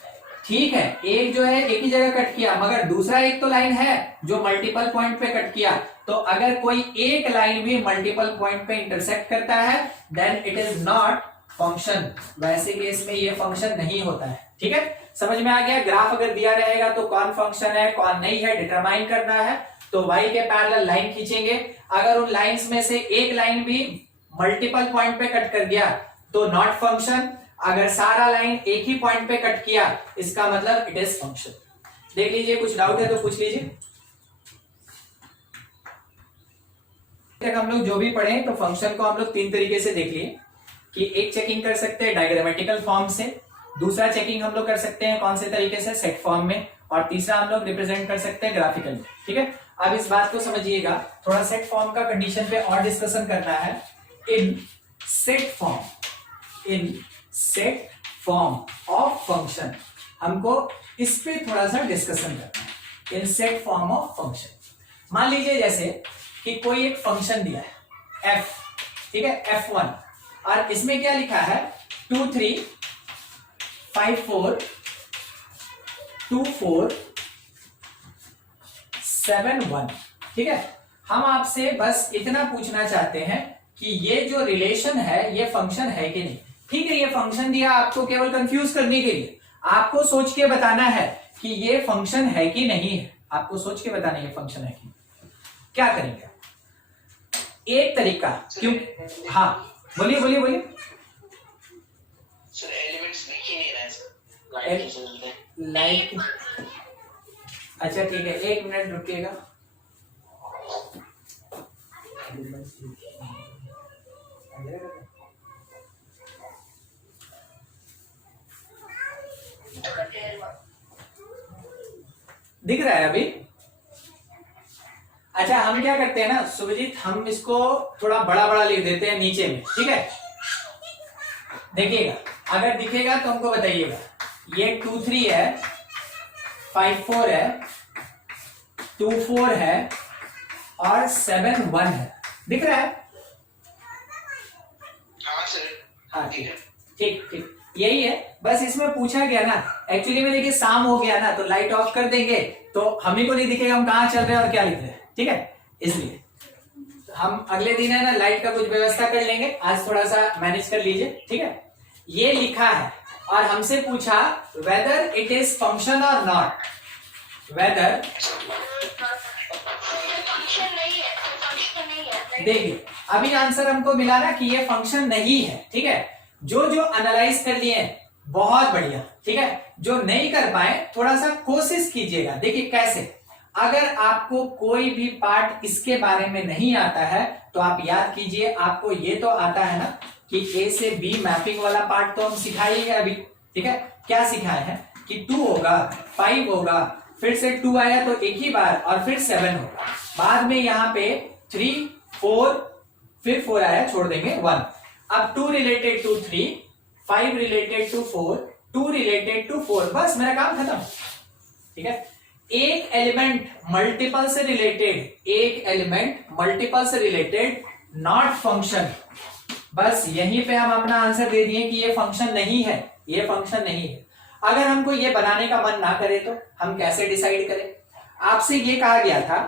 ठीक है, एक जो है एक ही जगह कट किया, मगर दूसरा एक तो लाइन है जो मल्टीपल पॉइंट पे कट किया। तो अगर कोई एक लाइन भी मल्टीपल पॉइंट पे इंटरसेक्ट करता है then it is not function, वैसे केस में ये फंक्शन नहीं होता है। ठीक है, समझ में आ गया? ग्राफ अगर दिया रहेगा तो कौन फंक्शन है कौन नहीं है डिटरमाइन करना है। तो y के पैरेलल लाइन खींचेंगे, अगर उन लाइंस में से एक लाइन भी मल्टीपल पॉइंट पे कट कर दिया तो नॉट फंक्शन, अगर सारा लाइन एक ही पॉइंट पे कट किया इसका मतलब इट इज फंक्शन। देख लीजिए, कुछ डाउट है तो पूछ लीजिए। तक हम लोग जो भी पढ़े तो फंक्शन को हम लोग तीन तरीके से देख लिए कि एक चेकिंग कर सकते हैं डायग्रामेटिकल फॉर्म से, दूसरा चेकिंग हम लोग कर सकते हैं कौन से तरीके से, सेट फॉर्म में, और तीसरा हम लोग रिप्रेजेंट कर सकते हैं ग्राफिकल में। ठीक है, अब इस बात को समझिएगा, थोड़ा सेट फॉर्म का कंडीशन पे और डिस्कशन करना है। In set form of function हमको इस पे थोड़ा सा डिस्कशन करना है। In set form of function, मान लीजिए जैसे कि कोई एक फंक्शन दिया है f, ठीक है, f1, और इसमें क्या लिखा है 2 3 5 4 2 4 7 1। ठीक है, हम आपसे बस इतना पूछना चाहते हैं कि ये जो रिलेशन है ये फंक्शन है कि नहीं। ठीक है, ये फंक्शन दिया आपको केवल कंफ्यूज करने के लिए, आपको सोच के बताना है कि ये फंक्शन है कि नहीं है, आपको सोच के बताना है ये फंक्शन है कि नहीं। क्या करेंगे एक तरीका, क्यों, हाँ बोलिए बोलिए बोलिए। सर एलिमेंट्स लिख ही नहीं रहे सर, लाइक, अच्छा ठीक है, 1 मिनट रुकिएगा। दिख रहा है अभी? अच्छा, हम क्या करते हैं ना सुभजीत, हम इसको थोड़ा बड़ा बड़ा लिख देते हैं नीचे में। ठीक है, देखिएगा, अगर दिखेगा तो हमको बताइएगा। ये 2 3 है, 5 4 है, 2 4 है और 7 1 है। दिख रहा है? हाँ सर, हाँ ठीक है, ठीक ठीक, यही है। बस इसमें पूछा गया ना, एक्चुअली में देखिए शाम हो गया ना तो लाइट ऑफ कर देंगे तो हम ही को नहीं दिखेगा हम कहाँ चल रहे हैं और क्या लिख रहे हैं। ठीक है, इसलिए हम अगले दिन है ना लाइट का कुछ व्यवस्था कर लेंगे, आज थोड़ा सा मैनेज कर लीजिए। ठीक है, ये लिखा है और हमसे पूछा वेदर इट इज फंक्शन और नॉट, वेदर, फंक्शन नहीं है, फंक्शन नहीं है। देखिए अभी आंसर हमको मिला ना कि ये फंक्शन नहीं है। ठीक है, जो जो एनालाइज कर लिए बहुत बढ़िया। ठीक है, जो नहीं कर पाए थोड़ा सा कोशिश कीजिएगा। देखिए कैसे, अगर आपको कोई भी पार्ट इसके बारे में नहीं आता है तो आप याद कीजिए, आपको ये तो आता है ना कि ए से बी मैपिंग वाला पार्ट तो हम सिखाएंगे अभी। ठीक है, क्या सिखाए हैं कि 2 होगा, 5 होगा, फिर से 2 आया तो एक ही बार और फिर 7 होगा, बाद में यहाँ पे 3 4, फिर 4 आया छोड़ देंगे 1। अब 2 related to 3, 5 related to 4, 2 related to 4, बस मेरा काम खत्म। ठीक है, एक एलिमेंट मल्टीपल से रिलेटेड, एक एलिमेंट मल्टीपल से रिलेटेड, नॉट फंक्शन। बस यहीं पे हम अपना आंसर दे दिए कि ये फंक्शन नहीं है, ये फंक्शन नहीं है। अगर हमको ये बनाने का मन ना करे तो हम कैसे डिसाइड करें? आपसे ये कहा गया था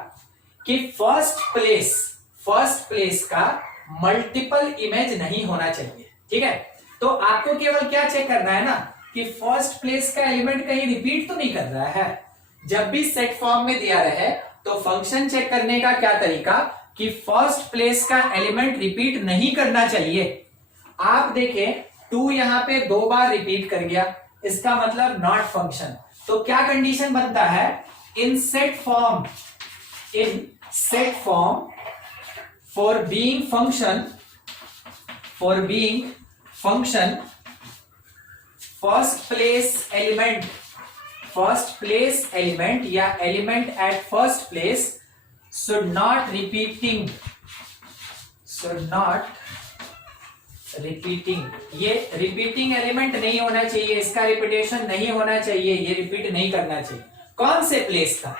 कि फर्स्ट प्लेस का मल्टीपल इमेज नहीं होना चाहिए। ठीक है, तो आपको केवल क्या चेक करना है ना कि फर्स्ट प्लेस का एलिमेंट कहीं रिपीट तो नहीं कर रहा है। जब भी सेट फॉर्म में दिया रहे तो फंक्शन चेक करने का क्या तरीका कि फर्स्ट प्लेस का एलिमेंट रिपीट नहीं करना चाहिए। आप देखें 2 यहां पे 2 बार रिपीट कर गया, इसका मतलब नॉट फंक्शन। तो क्या कंडीशन बनता है, in set form for being function first place element या element at first place should not repeating, ये रिपीटिंग एलिमेंट नहीं होना चाहिए, इसका रिपीटेशन नहीं होना चाहिए, ये रिपीट नहीं करना चाहिए। कौन से प्लेस का?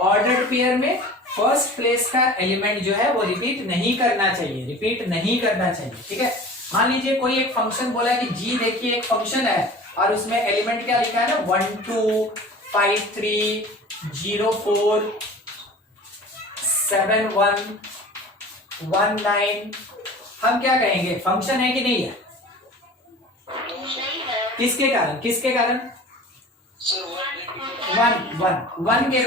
ऑर्डर्ड पेयर में फर्स्ट प्लेस का एलिमेंट जो है वो रिपीट नहीं करना चाहिए, रिपीट नहीं करना चाहिए। ठीक है, मान लीजिए कोई एक फंक्शन बोला कि जी देखिए एक फंक्शन है और उसमें एलिमेंट क्या लिखा है ना 1 2 5 3 0 4 7 1 1 9, हम क्या कहेंगे, फंक्शन है कि नहीं है? किसके कारण? वन के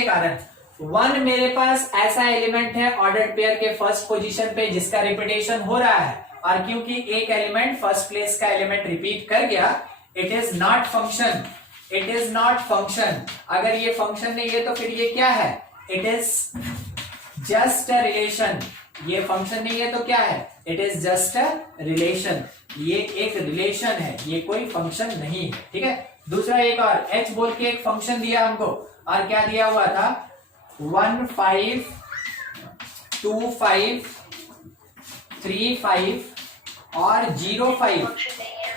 कारण 1 मेरे पास ऐसा एलिमेंट है ऑर्डर्ड पेयर के फर्स्ट पोजीशन पे जिसका रिपीटेशन हो रहा है, और क्योंकि एक एलिमेंट फर्स्ट प्लेस का एलिमेंट रिपीट कर गया, it is not function, it is not function. अगर ये फंक्शन नहीं है तो फिर ये क्या है? It is just a relation. ये फंक्शन नहीं है तो क्या है? It is just a relation. ये एक रिलेशन है, ये कोई फंक्शन नहीं है। ठीक है, दूसरा एक और h बोल के एक फंक्शन दिया हमको, और क्या दिया हुआ था? 1 5 2 5 3 5 और 0 5 फंक्शन नहीं है।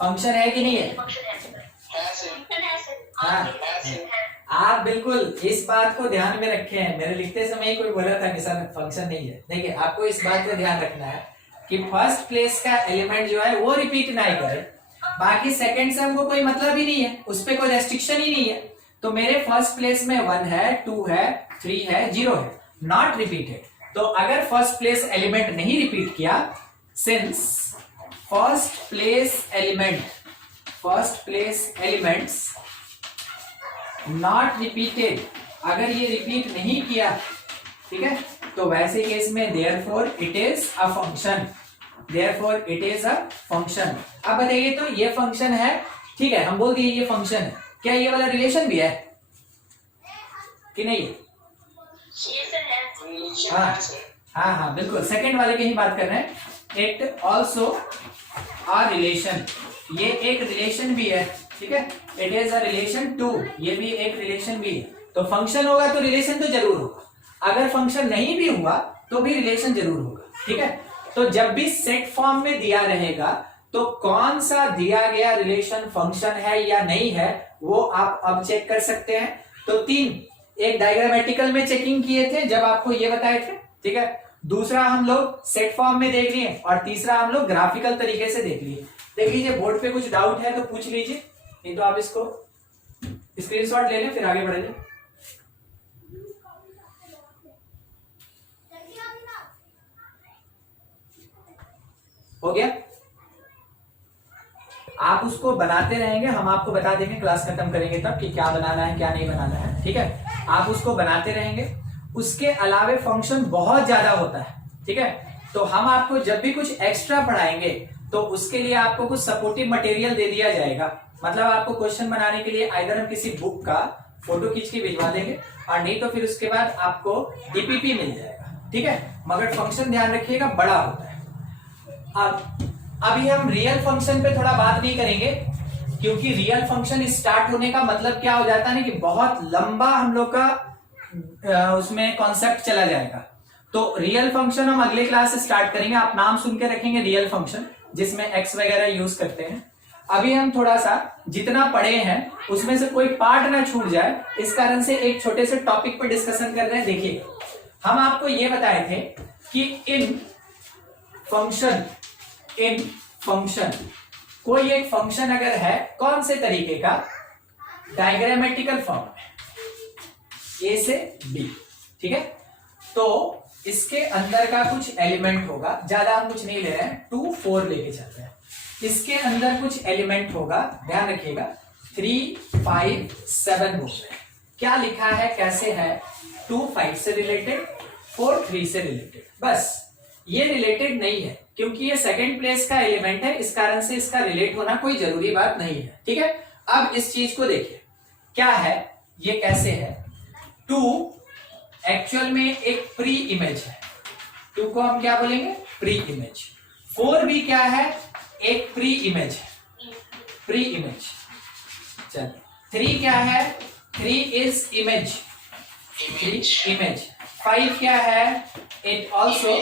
फंक्शन है कि नहीं है? फंक्शन है सर। फंक्शन है सर। हाँ, फंक्शन है। आप बिल्कुल इस बात को ध्यान में रखे हैं। मेरे लिखते समय ही कोई बोला था कि सर फंक्शन नहीं है। देखिए, आपको इस बात पे ध्यान रखना है कि फर्स्ट प्लेस का एलिमेंट जो है वो रिपीट ना ही करे, बाकी सेकंड से हमको कोई मतलब ही नहीं है, उस पर कोई रेस्ट्रिक्शन ही नहीं है। तो मेरे फर्स्ट प्लेस में 1 है, 2 है, 3 है, 0 है, नॉट रिपीटेड। तो अगर फर्स्ट प्लेस एलिमेंट नहीं रिपीट किया, since first place elements not repeated, अगर ये रिपीट नहीं किया, ठीक है, तो वैसे केस में therefore it is a function. Therefore it is a function. अब बताइए, तो ये फंक्शन है, ठीक है, हम बोल दिए ये फंक्शन है, क्या ये वाला रिलेशन भी है कि नहीं? ये सर है। रिलेशन हाँ है सर। हाँ बिल्कुल, सेकंड वाले की ही बात कर रहे हैं। इट ऑल्सो अ रिलेशन, ये एक रिलेशन भी है। ठीक है, it is a relation to, ये भी एक रिलेशन भी है। तो फंक्शन होगा तो रिलेशन तो जरूर होगा, अगर फंक्शन नहीं भी हुआ तो भी रिलेशन जरूर होगा। ठीक है, तो जब भी सेट फॉर्म में दिया रहेगा तो कौन सा दिया गया रिलेशन फंक्शन है या नहीं है वो आप अब चेक कर सकते हैं। तो 3, एक डायग्रामेटिकल में चेकिंग किए थे जब आपको ये बताए थे, ठीक है, दूसरा हम लोग सेट फॉर्म में देख लिए, और तीसरा हम लोग ग्राफिकल तरीके से देख लिए। देख लीजिए, बोर्ड पे कुछ डाउट है तो पूछ लीजिए, नहीं तो आप इसको स्क्रीनशॉट ले लें, फिर आगे बढ़ेंगे। हो गया? आप उसको बनाते रहेंगे, हम आपको बता देंगे क्लास खत्म करेंगे तब कि क्या बनाना है क्या नहीं बनाना है। ठीक है, आप उसको बनाते रहेंगे। उसके अलावे फंक्शन बहुत ज्यादा होता है। ठीक है, तो हम आपको जब भी कुछ एक्स्ट्रा पढ़ाएंगे तो उसके लिए आपको कुछ सपोर्टिव मटेरियल दे दिया जाएगा। मतलब आपको क्वेश्चन बनाने के लिए आइदर हम किसी बुक का फोटो खींच के भिजवा देंगे, और नहीं तो फिर उसके बाद आपको डीपीपी मिल जाएगा। ठीक है, मगर फंक्शन ध्यान रखिएगा बड़ा होता है। अब अभी हम रियल फंक्शन पे थोड़ा बात नहीं करेंगे, क्योंकि रियल फंक्शन स्टार्ट होने का मतलब क्या हो जाता है ना कि बहुत लंबा हम लोग का उसमें कॉन्सेप्ट चला जाएगा। तो रियल फंक्शन हम अगले क्लास से स्टार्ट करेंगे। आप नाम सुन के रखेंगे रियल फंक्शन, जिसमें एक्स वगैरह यूज करते हैं। अभी हम थोड़ा सा जितना पढ़े हैं उसमें से कोई पार्ट ना छूट जाए, इस कारण से एक छोटे से टॉपिक पर डिस्कशन कर रहे हैं। देखिए, हम आपको ये बताए थे कि इन फंक्शन कोई एक फंक्शन अगर है, कौन से तरीके का? डायग्रामेटिकल फॉर्म में, ए से बी। ठीक है, तो इसके अंदर का कुछ एलिमेंट होगा, ज्यादा हम कुछ नहीं ले रहे हैं, 2 4 लेके चलते हैं। इसके अंदर कुछ एलिमेंट होगा, ध्यान रखिएगा, 3 5 7 बोल रहे हैं। क्या लिखा है, कैसे है? 2 5 से रिलेटेड, 4 3 से रिलेटेड। बस ये रिलेटेड नहीं है, क्योंकि ये सेकंड प्लेस का एलिमेंट है, इस कारण से इसका रिलेट होना कोई जरूरी बात नहीं है। ठीक है, अब इस चीज को देखिए क्या है, ये कैसे है। 2 एक्चुअल में एक प्री इमेज है, 2 को हम क्या बोलेंगे? Pre image. 4 भी क्या है? एक प्री इमेज है, प्री इमेज। चल, 3 क्या है? 3 इज इमेज, इमेज। 5 क्या है? It also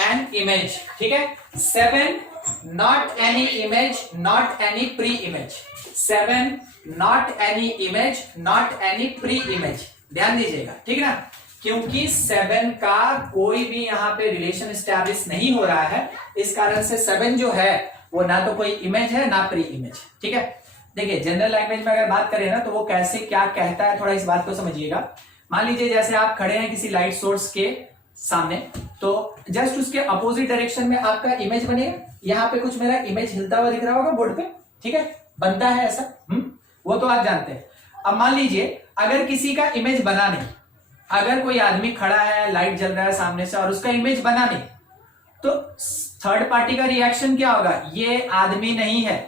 an image. ठीक है, 7 not any image, not any pre image. 7 not any image, not any pre image. ध्यान दीजिएगा, ठीक है ना, क्योंकि 7 का कोई भी यहाँ पे रिलेशन एस्टैब्लिश नहीं हो रहा है, इस कारण से 7 जो है वो ना तो कोई इमेज है ना प्री इमेज। ठीक है, देखिए जनरल लैंग्वेज में अगर बात करें ना तो वो कैसे क्या कहता है, थोड़ा इस बात को समझिएगा। मान लीजिए जैसे आप खड़े हैं किसी लाइट सोर्स के सामने, तो जस्ट उसके अपोजिट डायरेक्शन में आपका इमेज बनेगा। यहाँ पे कुछ मेरा इमेज हिलता हुआ दिख रहा होगा बोर्ड पे, ठीक है, बनता है ऐसा, वो तो आप जानते हैं। अब मान लीजिए अगर किसी का इमेज बना नहीं, अगर कोई आदमी खड़ा है, लाइट जल रहा है सामने से और उसका इमेज बना नहीं, तो थर्ड पार्टी का रिएक्शन क्या होगा? ये आदमी नहीं है,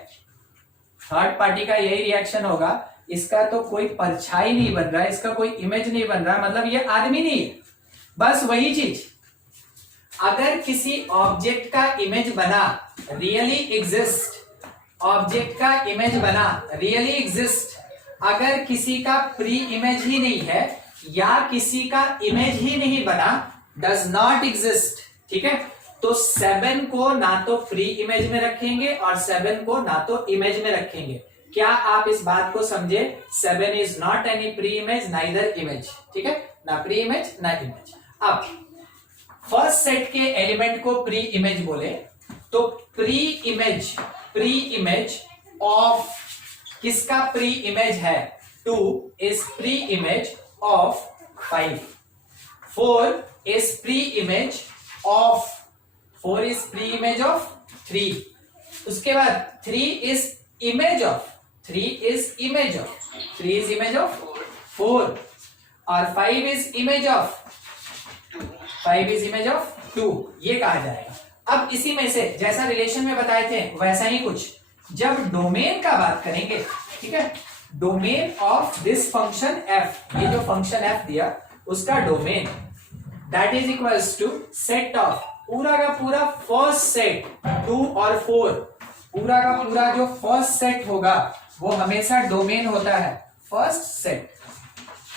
थर्ड पार्टी का यही रिएक्शन होगा, इसका तो कोई परछाई नहीं बन रहा है, इसका कोई इमेज नहीं बन रहा, मतलब ये आदमी नहीं है। बस वही चीज, अगर किसी ऑब्जेक्ट का इमेज बना, रियली एग्जिस्ट, ऑब्जेक्ट का इमेज बना, रियली एग्जिस्ट, अगर किसी का प्री इमेज ही नहीं है या किसी का इमेज ही नहीं बना, डज नॉट एग्जिस्ट, ठीक है। तो 7 को ना तो प्री इमेज में रखेंगे और 7 को ना तो इमेज में रखेंगे। क्या आप इस बात को समझे? 7 is not any pre image, neither image, ठीक है, ना प्री इमेज ना इमेज। अब फर्स्ट सेट के एलिमेंट को प्री इमेज बोले तो प्री इमेज ऑफ, किसका प्री इमेज है? 2 is pre image of 5, 4 is pre image of 4 is pre image of 3, उसके बाद 3 is image of 3 is image of 4 और 5 इज इमेज ऑफ 2, ये कहा जाएगा। अब इसी में से जैसा रिलेशन में बताए थे वैसा ही कुछ, जब डोमेन का बात करेंगे, ठीक है, domain of this function f, ये जो फंक्शन f दिया उसका domain, that is equals to set of, पूरा का पूरा फर्स्ट सेट 2 और 4, पूरा का पूरा जो फर्स्ट सेट होगा वो हमेशा डोमेन होता है। फर्स्ट सेट,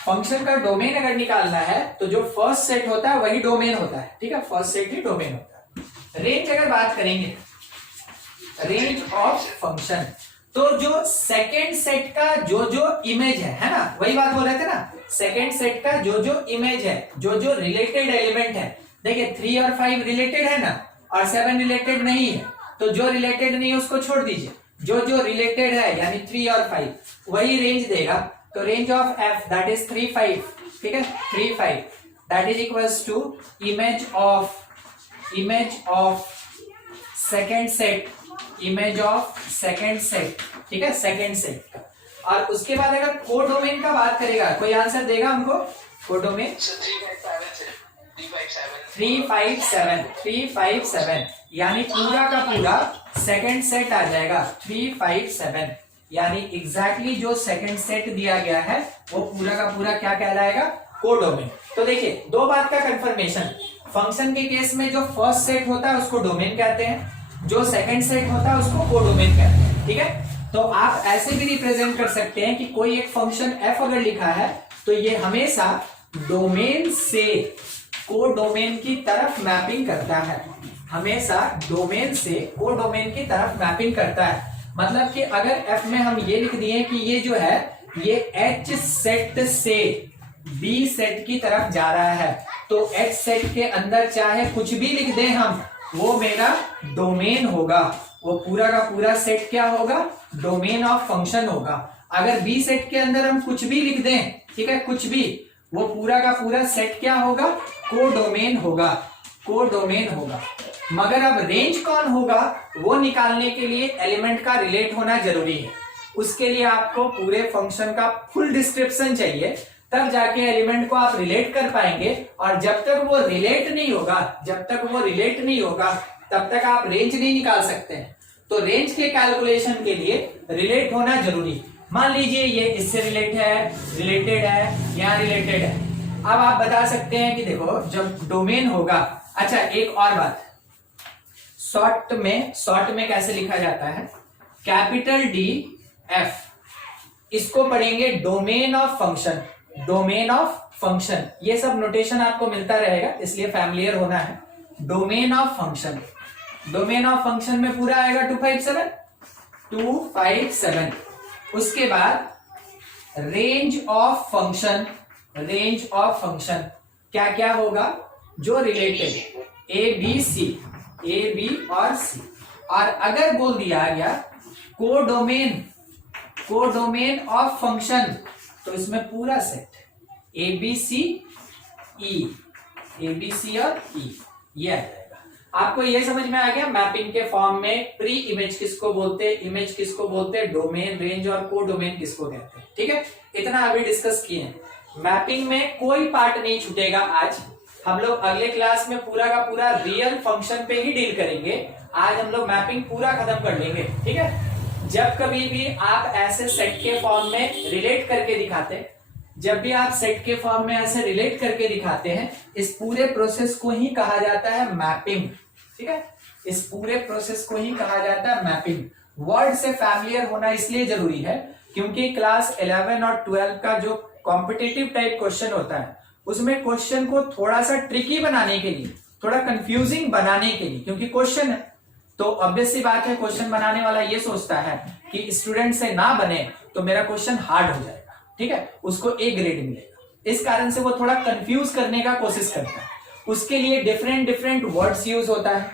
फंक्शन का डोमेन अगर निकालना है तो जो फर्स्ट सेट होता है वही डोमेन होता है, ठीक है, फर्स्ट सेट ही डोमेन होता है। रेंज अगर बात करेंगे, रेंज ऑफ फंक्शन, तो जो सेकेंड सेट का जो इमेज है ना, वही बात बोल रहे थे ना, सेकेंड सेट का जो इमेज है, जो रिलेटेड एलिमेंट है, देखिए 3 और 5 रिलेटेड है ना, और 7 रिलेटेड नहीं है, तो जो रिलेटेड नहीं है उसको छोड़ दीजिए, जो रिलेटेड है यानी 3 और 5 वही रेंज देगा। तो range of f that is 3 5, ठीक है, 3 5 that is equals to image of second set, ठीक है, सेकेंड सेट का। और उसके बाद अगर कोडोमेन का बात करेगा, कोई आंसर देगा हमको? कोडोमेन 3 5 7 यानी पूरा का पूरा सेकेंड सेट आ जाएगा 3 5 7, यानी एग्जैक्टली जो सेकेंड सेट दिया गया है वो पूरा का पूरा क्या कहलाएगा? कोडोमेन। तो देखिए दो बात का कंफर्मेशन, फंक्शन के केस में जो फर्स्ट सेट होता है उसको डोमेन कहते हैं, जो सेकेंड सेट होता है उसको कोडोमेन कहते हैं, ठीक है। तो आप ऐसे भी रिप्रेजेंट कर सकते हैं कि कोई एक फंक्शन f अगर लिखा है तो ये हमेशा डोमेन से कोडोमेन की तरफ मैपिंग करता है, हमेशा डोमेन से कोडोमेन की तरफ मैपिंग करता है। मतलब कि अगर f में हम ये लिख दिए कि ये जो है ये h सेट से b सेट की तरफ जा रहा है, तो h सेट के अंदर चाहे कुछ भी लिख दें हम, वो मेरा डोमेन होगा, वो पूरा का पूरा सेट क्या होगा? डोमेन ऑफ फंक्शन होगा। अगर b सेट के अंदर हम कुछ भी लिख दें, ठीक है, कुछ भी, वो पूरा का पूरा सेट क्या होगा? कोडोमेन होगा। मगर अब रेंज कौन होगा वो निकालने के लिए एलिमेंट का रिलेट होना जरूरी है। उसके लिए आपको पूरे फंक्शन का फुल डिस्क्रिप्शन चाहिए, तब जाके एलिमेंट को आप रिलेट कर पाएंगे। और जब तक वो रिलेट नहीं होगा तब तक आप रेंज नहीं निकाल सकते हैं। तो रेंज के कैलकुलेशन के लिए रिलेट होना जरूरी। मान लीजिए ये इससे रिलेटेड है, यहाँ रिलेटेड है। अब आप बता सकते हैं कि देखो जब डोमेन होगा, अच्छा एक और बात, शॉर्ट में कैसे लिखा जाता है? कैपिटल D F, इसको पढ़ेंगे डोमेन ऑफ फंक्शन। ये सब नोटेशन आपको मिलता रहेगा, इसलिए फैमिलियर होना है। डोमेन ऑफ फंक्शन में पूरा आएगा 2 5 7। उसके बाद रेंज ऑफ फंक्शन क्या क्या होगा? जो रिलेटेड A B और C। और अगर बोल दिया गया कोडोमेन ऑफ फंक्शन, तो इसमें पूरा सेट A B C और E, ये आ जाएगा। आपको ये समझ में आ गया? मैपिंग के फॉर्म में प्री इमेज किसको बोलते हैं, इमेज किसको बोलते हैं, डोमेन, रेंज और कोडोमेन किसको कहते हैं, ठीक है। इतना अभी डिस्कस किए हैं। मैपिंग में कोई पार्ट नहीं छूटेगा आज। हम लोग अगले क्लास में पूरा का पूरा रियल फंक्शन पे ही डील करेंगे। आज हम लोग मैपिंग पूरा खत्म कर लेंगे, ठीक है। जब कभी भी आप ऐसे सेट के फॉर्म में रिलेट करके दिखाते हैं, जब भी आप सेट के फॉर्म में ऐसे रिलेट करके दिखाते हैं, इस पूरे प्रोसेस को ही कहा जाता है मैपिंग। ठीक है, इस पूरे प्रोसेस को ही कहा जाता है मैपिंग। वर्ड से फैमिलियर होना इसलिए जरूरी है क्योंकि क्लास 11 और 12 का जो कॉम्पिटिटिव टाइप क्वेश्चन होता है उसमें क्वेश्चन को थोड़ा सा ट्रिकी बनाने के लिए, थोड़ा कंफ्यूजिंग बनाने के लिए, क्योंकि क्वेश्चन है तो ऑब्वियस सी बात है क्वेश्चन बनाने वाला ये सोचता है कि स्टूडेंट से ना बने तो मेरा क्वेश्चन हार्ड हो जाएगा, ठीक है, उसको ए ग्रेड मिलेगा। इस कारण से वो थोड़ा कंफ्यूज करने का कोशिश करता है। उसके लिए डिफरेंट डिफरेंट वर्ड्स यूज होता है,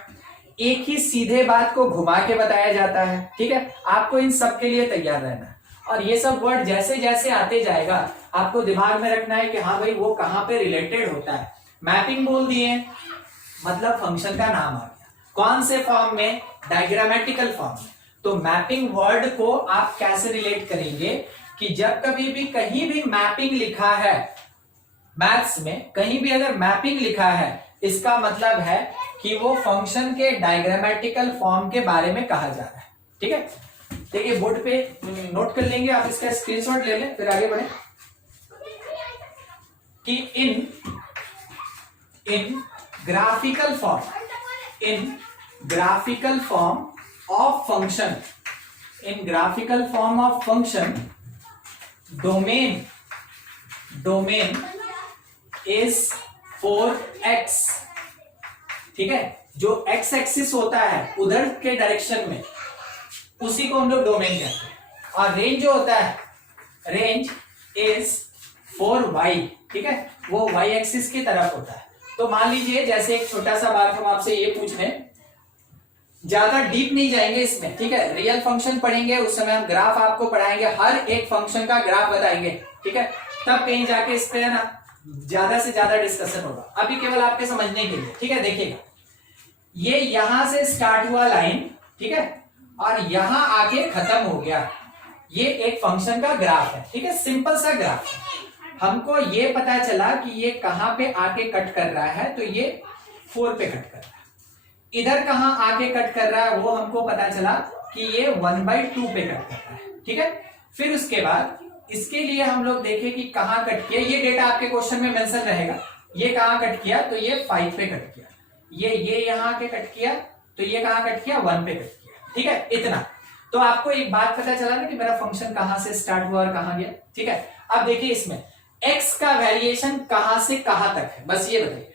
एक ही सीधे बात को घुमा के बताया जाता है। ठीक है, आपको इन सब के लिए तैयार रहना है और ये सब वर्ड जैसे जैसे आते जाएगा आपको दिमाग में रखना है कि हाँ भाई वो कहाँ पे रिलेटेड होता है। मैपिंग बोल दिए मतलब फंक्शन का नाम आ गया। कौन से फॉर्म में? डायग्रामेटिकल फॉर्म में। तो मैपिंग वर्ड को आप कैसे रिलेट करेंगे कि जब कभी भी कहीं भी मैपिंग लिखा है, मैथ्स में कहीं भी अगर मैपिंग लिखा है इसका मतलब है कि वो फंक्शन के डायग्रामेटिकल फॉर्म के बारे में कहा जा रहा है। ठीक है, देखिए बोर्ड पे नोट कर लेंगे, आप इसका स्क्रीनशॉट ले लें फिर आगे बढ़े कि in graphical form of function, in graphical form of function domain is 4x। ठीक है, जो x एक्सिस होता है उधर के डायरेक्शन में उसी को हम लोग डोमेन कहते हैं। और रेंज जो होता है, रेंज इज 4y। ठीक है, वो y एक्सिस की तरफ होता है। तो मान लीजिए जैसे एक छोटा सा बात हम आपसे ये पूछ रहे हैं, ज्यादा डीप नहीं जाएंगे इसमें। ठीक है, रियल फंक्शन पढ़ेंगे उस समय हम ग्राफ आपको पढ़ाएंगे, हर एक फंक्शन का ग्राफ बताएंगे। ठीक है, तब कहीं जाके इस पे ना ज्यादा से ज्यादा डिस्कशन होगा, अभी केवल आपके समझने के लिए। ठीक है, देखिएगा ये यहां से स्टार्ट हुआ लाइन, ठीक है, और यहां आके खत्म हो गया। ये एक फंक्शन का ग्राफ है। ठीक है, सिंपल सा ग्राफ है। हमको ये पता चला कि ये कहां पे आके कट कर रहा है, तो ये 4 पे कट कर रहा है। इधर कहां आके कट कर रहा है वो हमको पता चला कि ये 1/2 पे कट कर रहा है। ठीक है, फिर उसके बाद इसके लिए हम लोग देखें कि कहां कट किया। ये डेटा आपके क्वेश्चन में मेंशन रहेगा, ये कहां कट किया, तो ये 5 पे कट किया। ये यहां के कट किया, तो ये कहां कट किया, 1 पे कट किया। ठीक है, इतना तो आपको एक बात पता चला ना कि मेरा फंक्शन कहां से स्टार्ट हुआ और कहां गया। ठीक है, अब देखिए इसमें x का वेरिएशन कहां से कहां तक है, बस ये बताइए।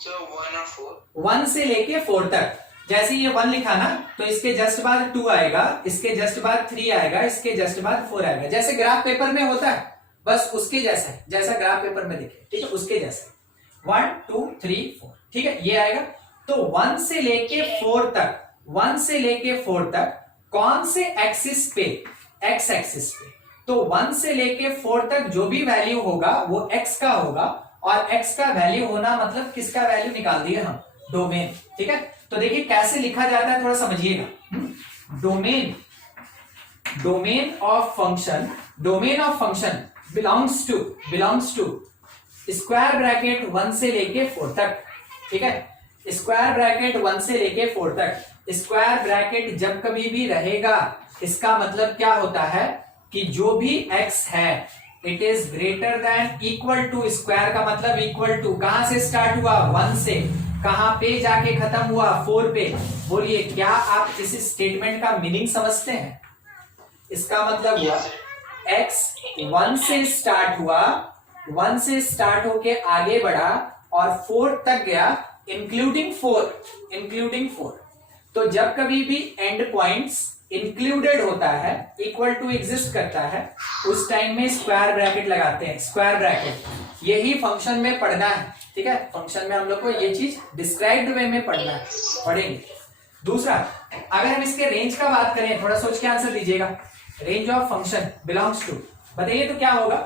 1 और 4, 1 से लेके 4 तक। जैसे ये 1 लिखा ना तो इसके जस्ट बाद 2 आएगा, इसके जस्ट बाद 3 आएगा, इसके जस्ट बाद 4 आएगा। जैसे ग्राफ पेपर में होता है बस उसके जैसा है, जैसा ग्राफ पेपर में दिखे। ठीक है, उसके जैसा 1 2 3 4। ठीक है, ये आएगा। तो 1 से लेके 4 तक, 1 से लेके 4 तक कौन से एक्सिस पे? x एक्सिस पे। तो 1 से लेके 4 तक जो भी वैल्यू होगा वो x का होगा, और x का वैल्यू होना मतलब किसका वैल्यू निकाल दिए हम? डोमेन। ठीक है, तो देखिए कैसे लिखा जाता है, थोड़ा समझिएगा। Domain of function belongs to square bracket 1 से लेके 4 तक। ठीक है, स्क्वायर ब्रैकेट 1 से लेके 4 तक। स्क्वायर ब्रैकेट जब कभी भी रहेगा इसका मतलब क्या होता है कि जो भी x है it is greater than equal to, square का मतलब इक्वल टू, कहां से स्टार्ट हुआ? 1 से, कहां पे जाके खत्म हुआ? 4 पे। बोलिए क्या आप इस स्टेटमेंट का मीनिंग समझते हैं? इसका मतलब हुआ x 1 से स्टार्ट हुआ, 1 से स्टार्ट होके आगे बढ़ा और 4 तक गया, इंक्लूडिंग 4। तो जब कभी भी एंड पॉइंट्स इंक्लूडेड होता है, इक्वल टू एग्जिस्ट करता है, उस टाइम में स्क्वायर ब्रैकेट लगाते हैं। स्क्वायर ब्रैकेट यही फंक्शन में पढ़ना है। ठीक है, फंक्शन में हम लोग को ये चीज डिस्क्राइब्ड वे में पढ़ेंगे। दूसरा, अगर हम इसके रेंज का बात करें, थोड़ा सोच के आंसर दीजिएगा। Range of function belongs to, बताइए तो क्या होगा?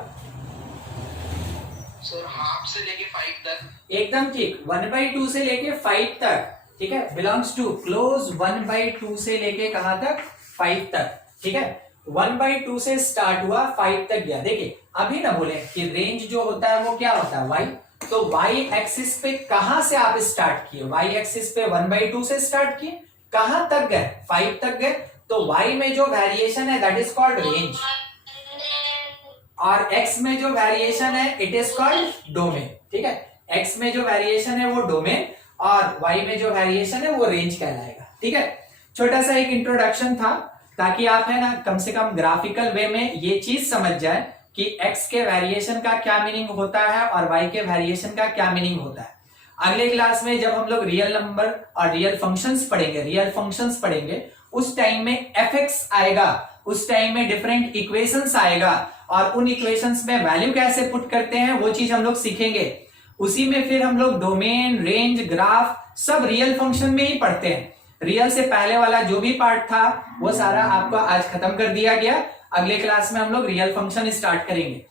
सर हाफ से लेके 5 तक। एकदम ठीक, 1/2 से लेके 5 तक। ठीक है, बिलोंग्स टू क्लोज 1/2 से लेके कहां तक? 5 तक। ठीक है, 1/2 से स्टार्ट हुआ, 5 तक गया। देखिए अभी ना बोले कि रेंज जो होता है वो क्या होता है? y। तो y एक्सिस पे कहां से आप स्टार्ट किए? y एक्सिस पे 1/2 से स्टार्ट किए, कहां तक गए, 5 तक गए, तो y में जो वेरिएशन है दैट इज कॉल्ड रेंज, और x में जो वेरिएशन है इट इज कॉल्ड डोमेन। ठीक है, x में जो वेरिएशन है वो डोमेन और y में जो वेरिएशन है वो रेंज कहलाएगा। ठीक है, छोटा सा एक इंट्रोडक्शन था ताकि आप है ना कम से कम ग्राफिकल वे में ये चीज समझ जाए कि x के वेरिएशन का क्या मीनिंग होता है और y के वेरिएशन का क्या मीनिंग होता है। अगले क्लास में जब हम लोग रियल नंबर और रियल फंक्शंस पढ़ेंगे, उस टाइम में fx आएगा, उस टाइम में डिफरेंट इक्वेशंस आएगा और उन इक्वेशंस में वैल्यू कैसे पुट करते हैं वो चीज हम लोग सीखेंगे। उसी में फिर हम लोग डोमेन, रेंज, ग्राफ सब रियल फंक्शन में ही पढ़ते हैं। रियल से पहले वाला जो भी पार्ट था वो सारा आपको आज खत्म कर दिया गया। अगले क्लास में हम लोग रियल फंक्शन स्टार्ट करेंगे।